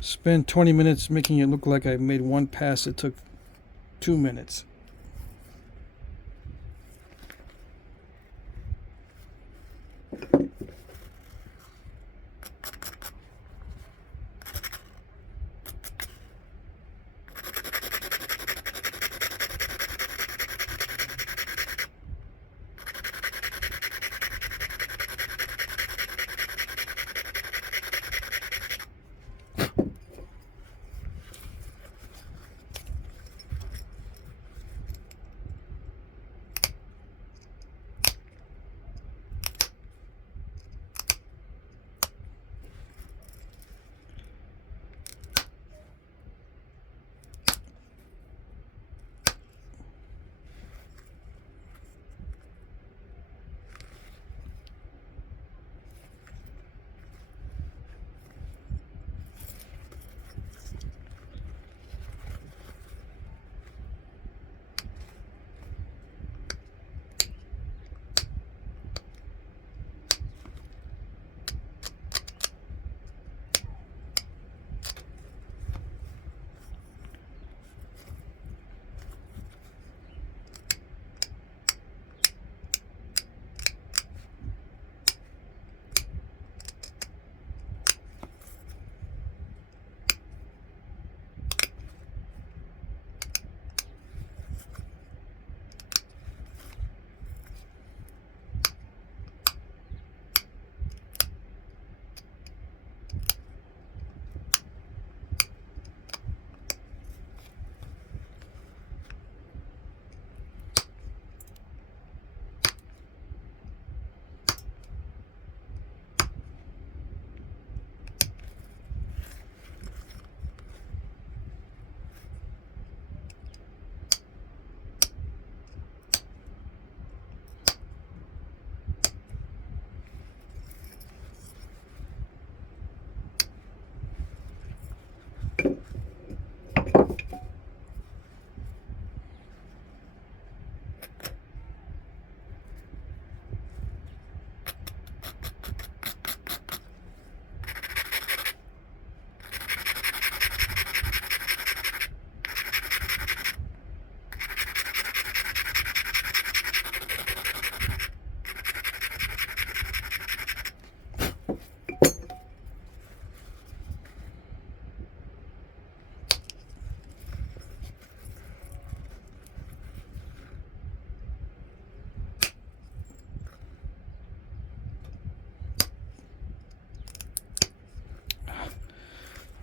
Spent 20 minutes making it look like I made one pass. It took 2 minutes.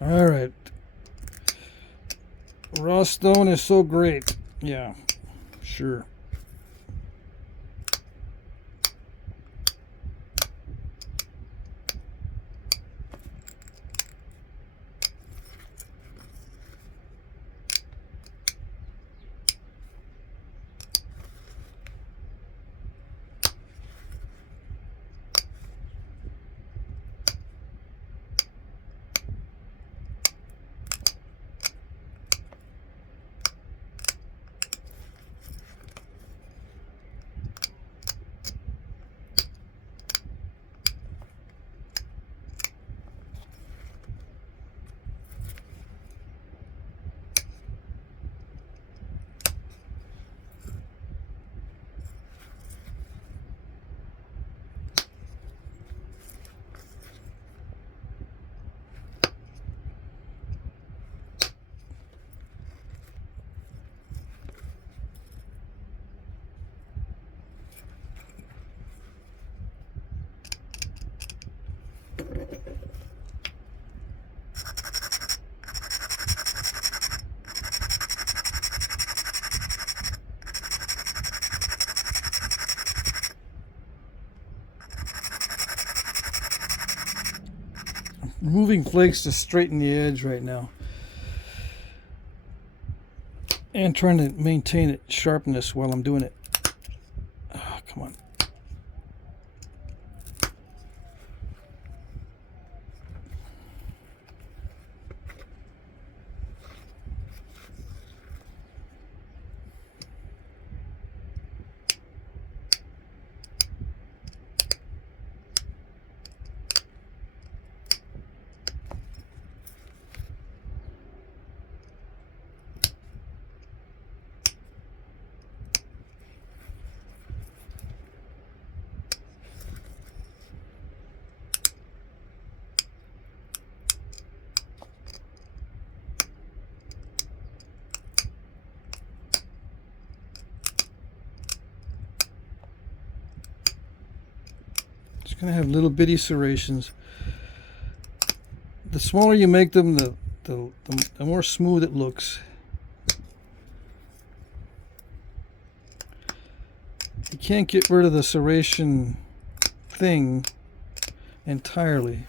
All right. Raw stone is so great. Yeah, sure. Removing flakes to straighten the edge right now. And trying to maintain its sharpness while I'm doing it. Oh, come on. gonna have little bitty serrations. The smaller you make them, the more smooth it looks. You can't get rid of the serration thing entirely.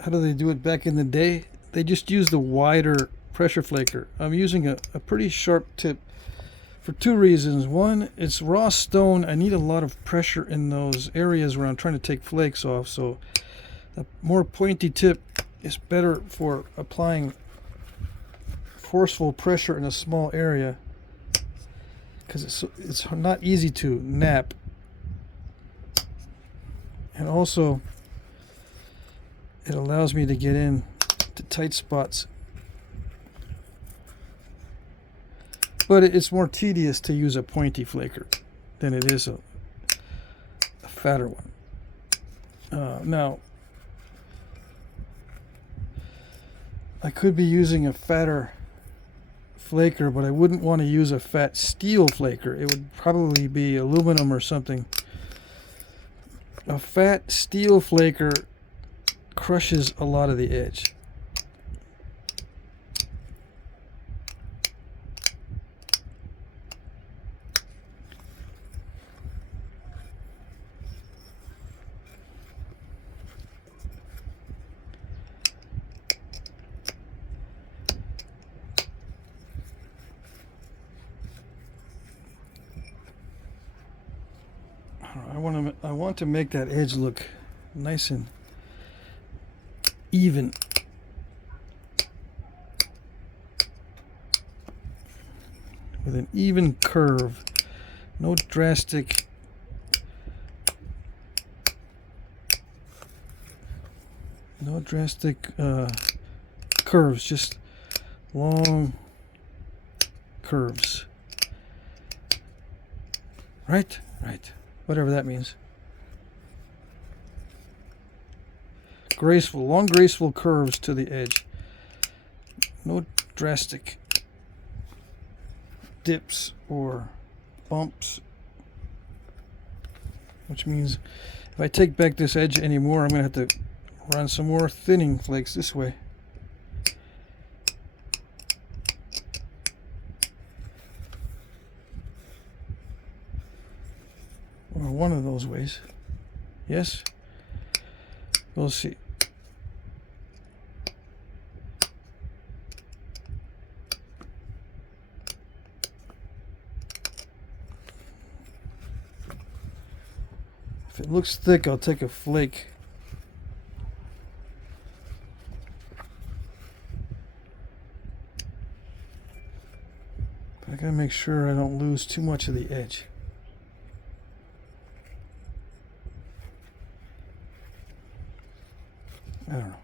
How do they do it back in the day? They just used the wider pressure flaker. I'm using a pretty sharp tip for two reasons. One, it's raw stone. I need a lot of pressure in those areas where I'm trying to take flakes off, so the more pointy tip is better for applying forceful pressure in a small area, because it's not easy to knap. And also it allows me to get in to tight spots. But it's more tedious to use a pointy flaker than it is a fatter one. Now, I could be using a fatter flaker, but I wouldn't want to use a fat steel flaker. It would probably be aluminum or something. A fat steel flaker crushes a lot of the edge. I want to make that edge look nice and even. With an even curve. No drastic curves, just long curves. Right? Right. Whatever that means. Graceful, long graceful curves to the edge. No drastic dips or bumps. Which means if I take back this edge anymore, I'm going to have to run some more thinning flakes this way. Or one of those ways. Yes? We'll see. If it looks thick, I'll take a flake. But I gotta make sure I don't lose too much of the edge. I don't know.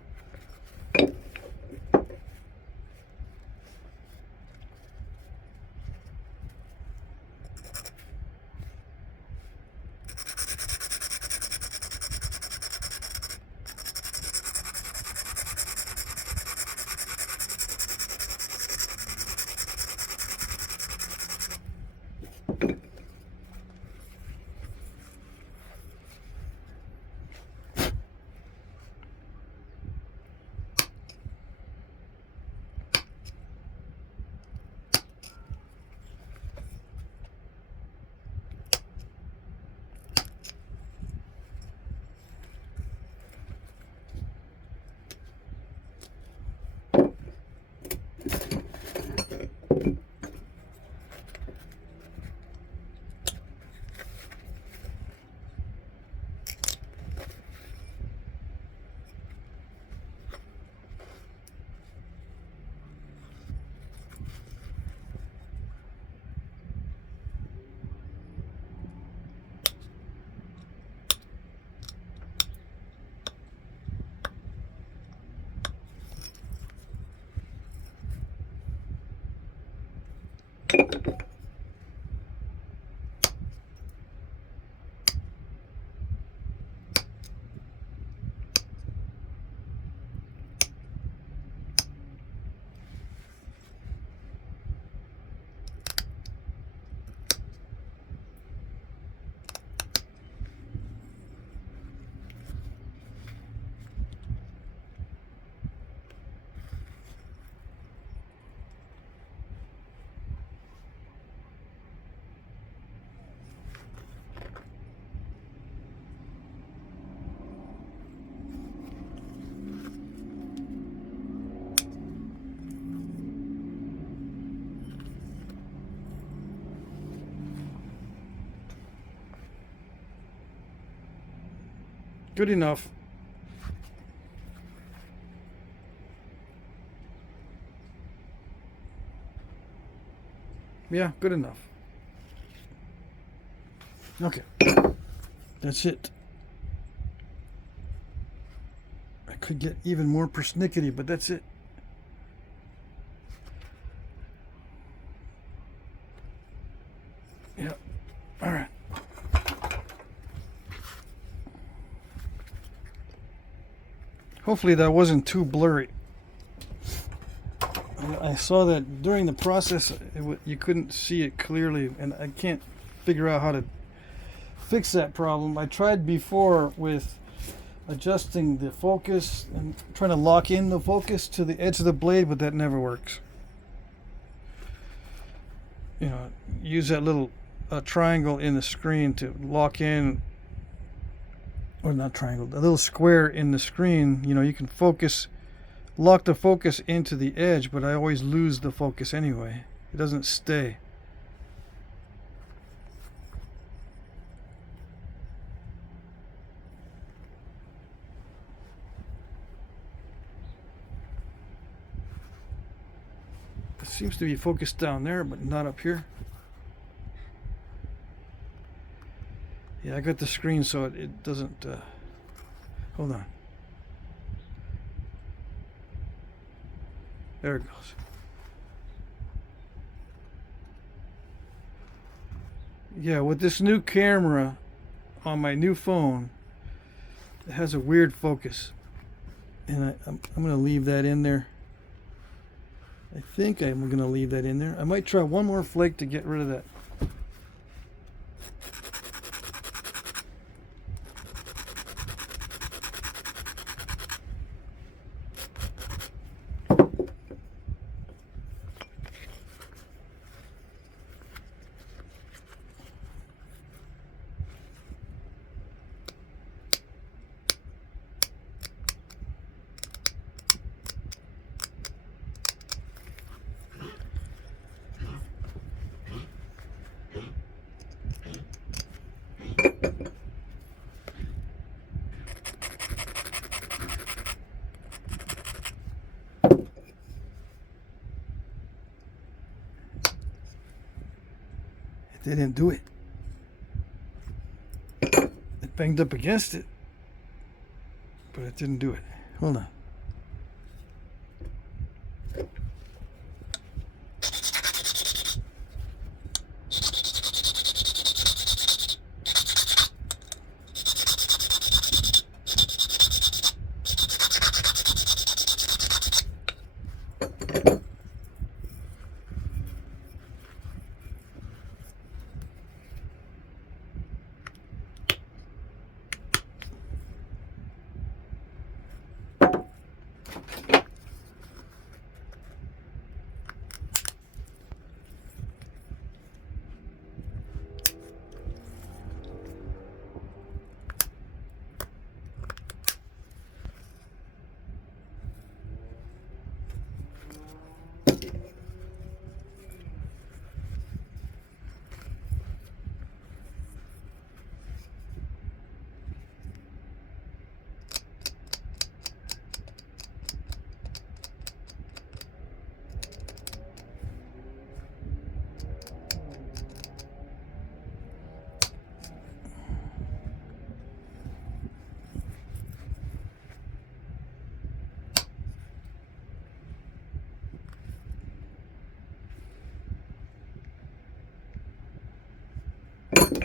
Good enough. Yeah, good enough. Okay. That's it. I could get even more persnickety, but that's it. Yeah. All right. Hopefully that wasn't too blurry. I saw that during the process you couldn't see it clearly, and I can't figure out how to fix that problem. I tried before with adjusting the focus and trying to lock in the focus to the edge of the blade, but that never works. You know, use that little triangle in the screen to lock in, or not triangle, a little square in the screen. You know, you can focus, lock the focus into the edge, but I always lose the focus anyway. It doesn't stay. It seems to be focused down there, but not up here. Yeah, I got the screen so it doesn't, hold on. There it goes. Yeah, with this new camera on my new phone, it has a weird focus. And I'm going to leave that in there. I think I'm going to leave that in there. I might try one more flake to get rid of that. They didn't do it. It banged up against it, but it didn't do it. Hold on.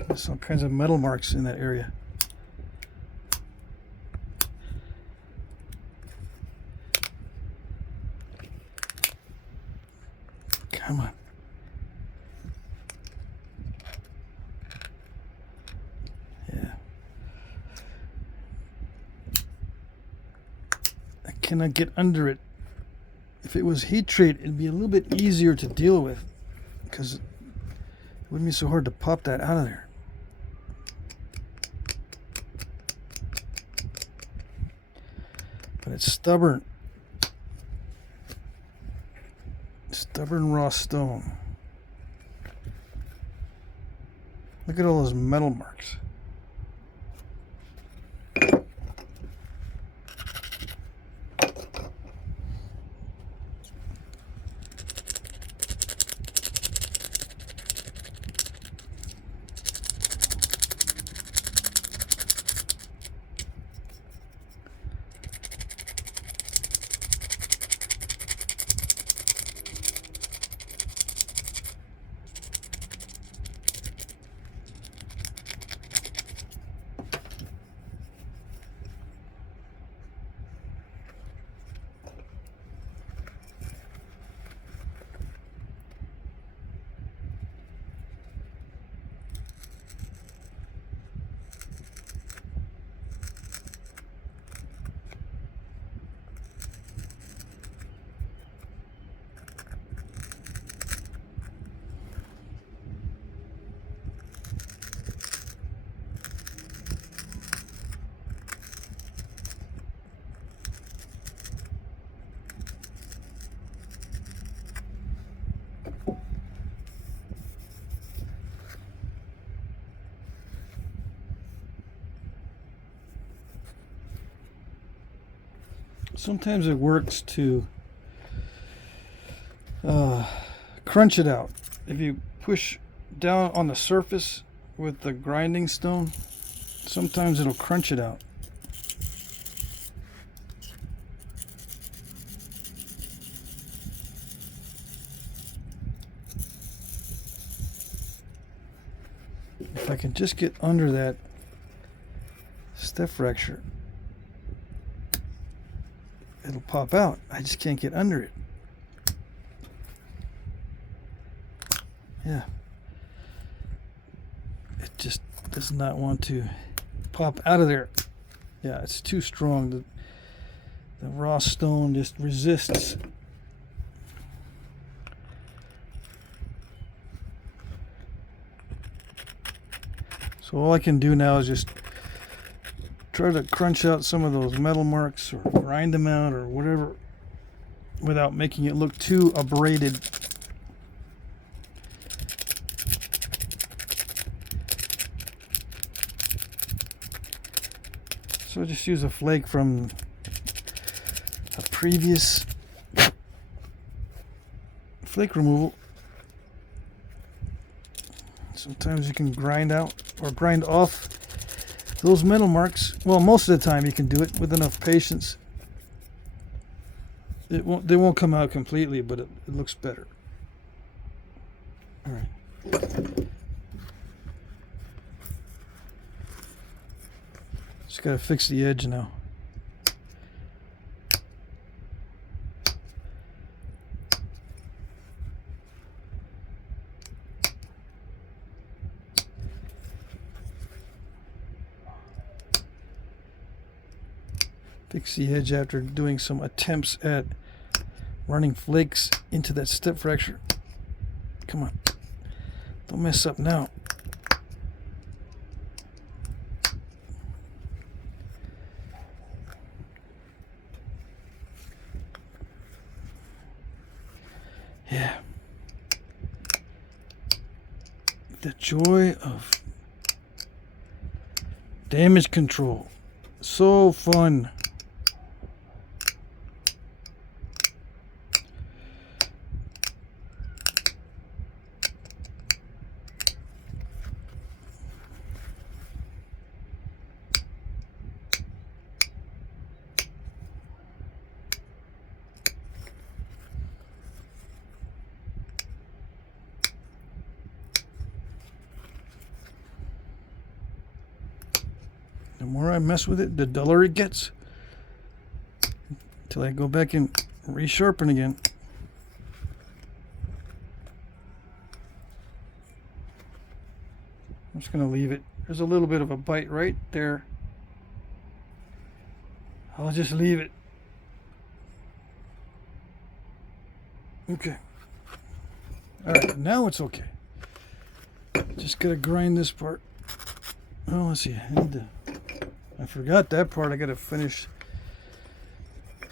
There's all kinds of metal marks in that area. Come on. Yeah. I cannot get under it. If it was heat treat, it'd be a little bit easier to deal with because it wouldn't be so hard to pop that out of there. But it's stubborn. Stubborn raw stone. Look at all those metal marks. Sometimes it works to crunch it out. If you push down on the surface with the grinding stone, sometimes it'll crunch it out. If I can just get under that step fracture, it'll pop out. I just can't get under it. Yeah. It just does not want to pop out of there. Yeah, it's too strong. The raw stone just resists. So all I can do now is just try to crunch out some of those metal marks or grind them out or whatever without making it look too abraded. So just use a flake from a previous flake removal. Sometimes you can grind out or grind off those metal marks. Well, most of the time you can do it with enough patience. They won't come out completely, but it looks better. All right. Just gotta fix the edge now. Fix the edge after doing some attempts at running flakes into that step fracture. Come on. Don't mess up now. Yeah. The joy of damage control. So fun. The more I mess with it, the duller it gets. Until I go back and resharpen again. I'm just going to leave it. There's a little bit of a bite right there. I'll just leave it. Okay. Alright, now it's okay. Just got to grind this part. Oh, let's see. I forgot that part. I got to finish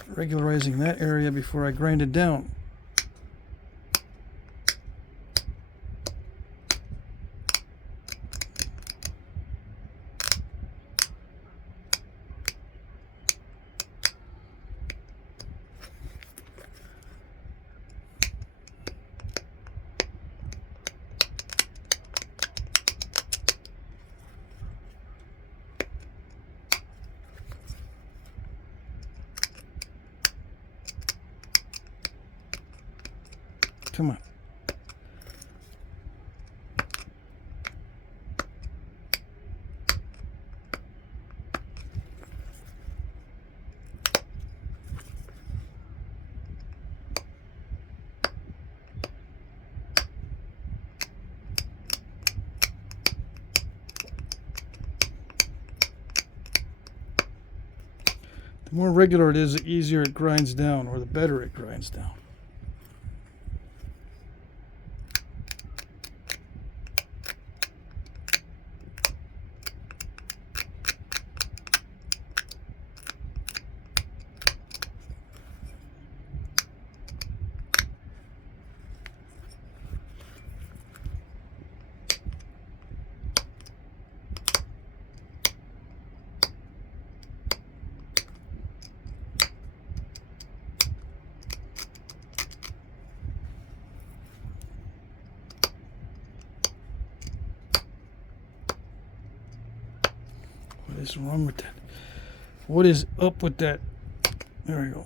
regularizing that area before I grind it down. Come on. The more regular it is, the easier it grinds down, or the better it grinds down. is wrong with that? What is up with that? There we go.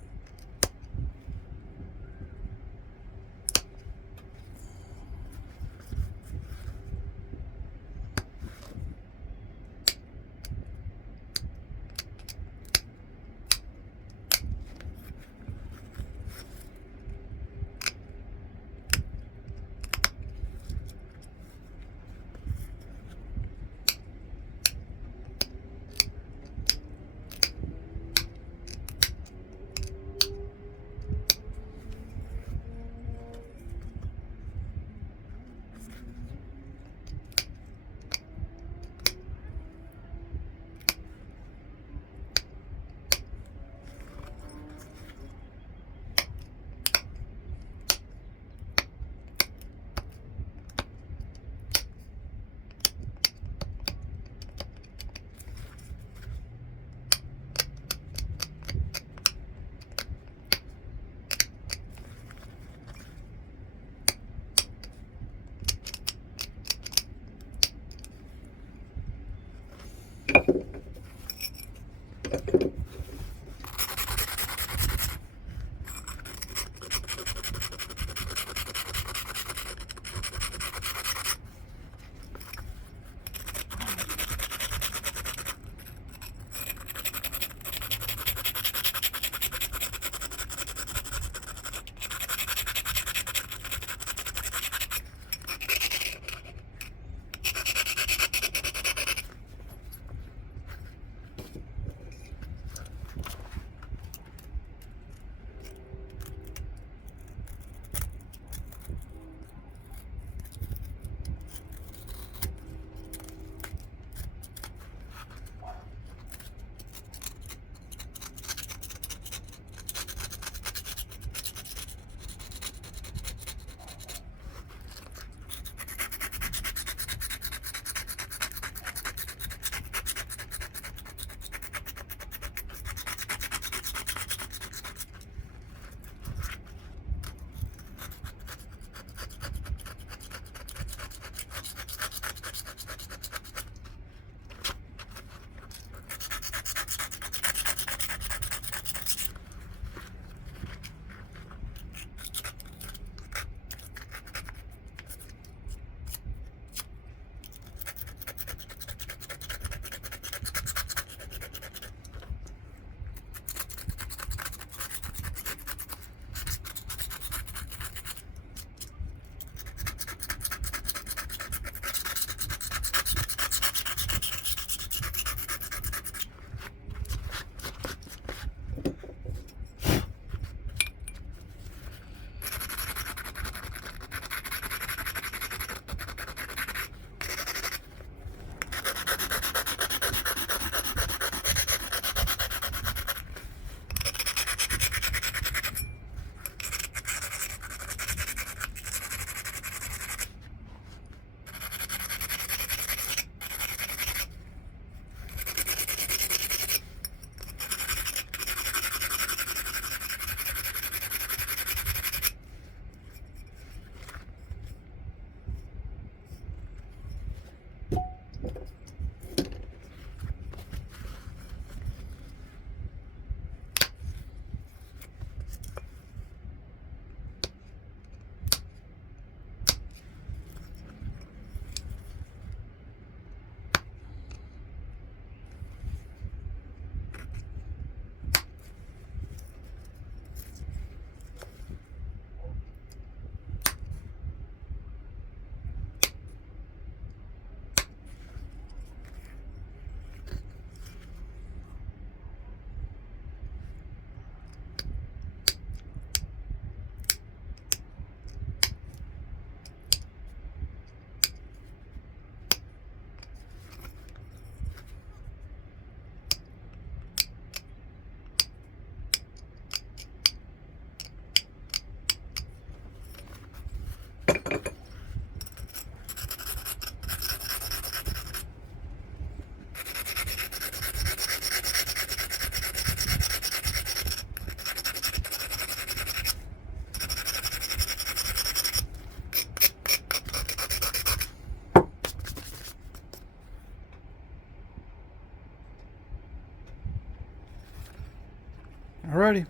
Alrighty.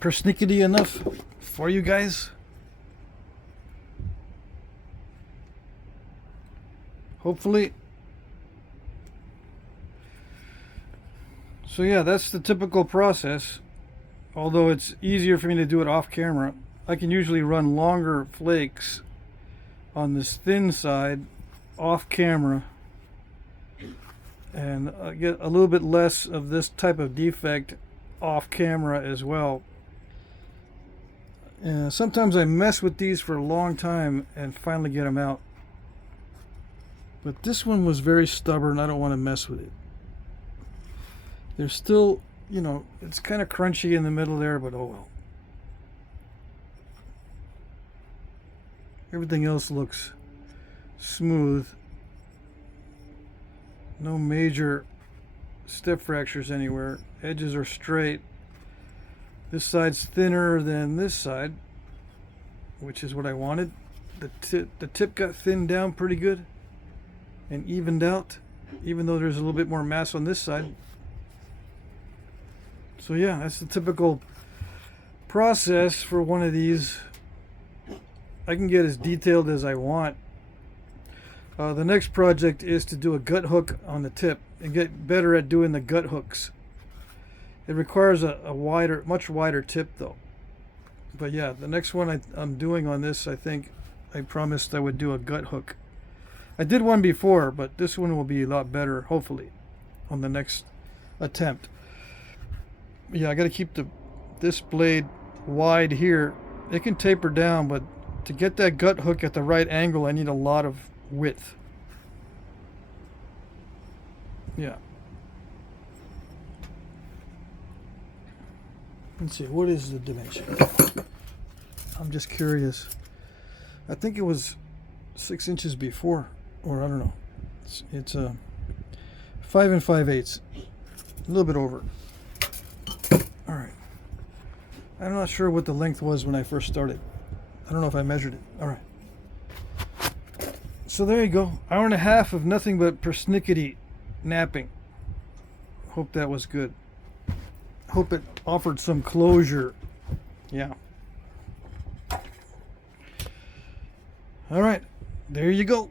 Persnickety enough for you guys. Hopefully. So yeah, that's the typical process. Although it's easier for me to do it off camera. I can usually run longer flakes on this thin side off camera and get a little bit less of this type of defect off camera as well. And sometimes I mess with these for a long time and finally get them out. But this one was very stubborn. I don't want to mess with it. There's still, you know, it's kind of crunchy in the middle there, but oh well. Everything else looks smooth. No major step fractures anywhere. Edges are straight. This side's thinner than this side, which is what I wanted. The tip got thinned down pretty good and evened out, even though there's a little bit more mass on this side. So yeah, that's the typical process for one of these. I can get as detailed as I want. The next project is to do a gut hook on the tip and get better at doing the gut hooks. It requires a much wider tip though. But yeah, the next one I'm doing on this, I think I promised I would do a gut hook. I did one before, but this one will be a lot better, hopefully, on the next attempt. Yeah, I got to keep this blade wide here. It can taper down, but to get that gut hook at the right angle, I need a lot of width. Yeah. Let's see, what is the dimension? I'm just curious. I think it was 6 inches before, or I don't know. It's 5 5/8, a little bit over. All right. I'm not sure what the length was when I first started. I don't know if I measured it. All right. So there you go. Hour and a half of nothing but persnickety napping. Hope that was good. Hope it offered some closure. Yeah. All right. There you go.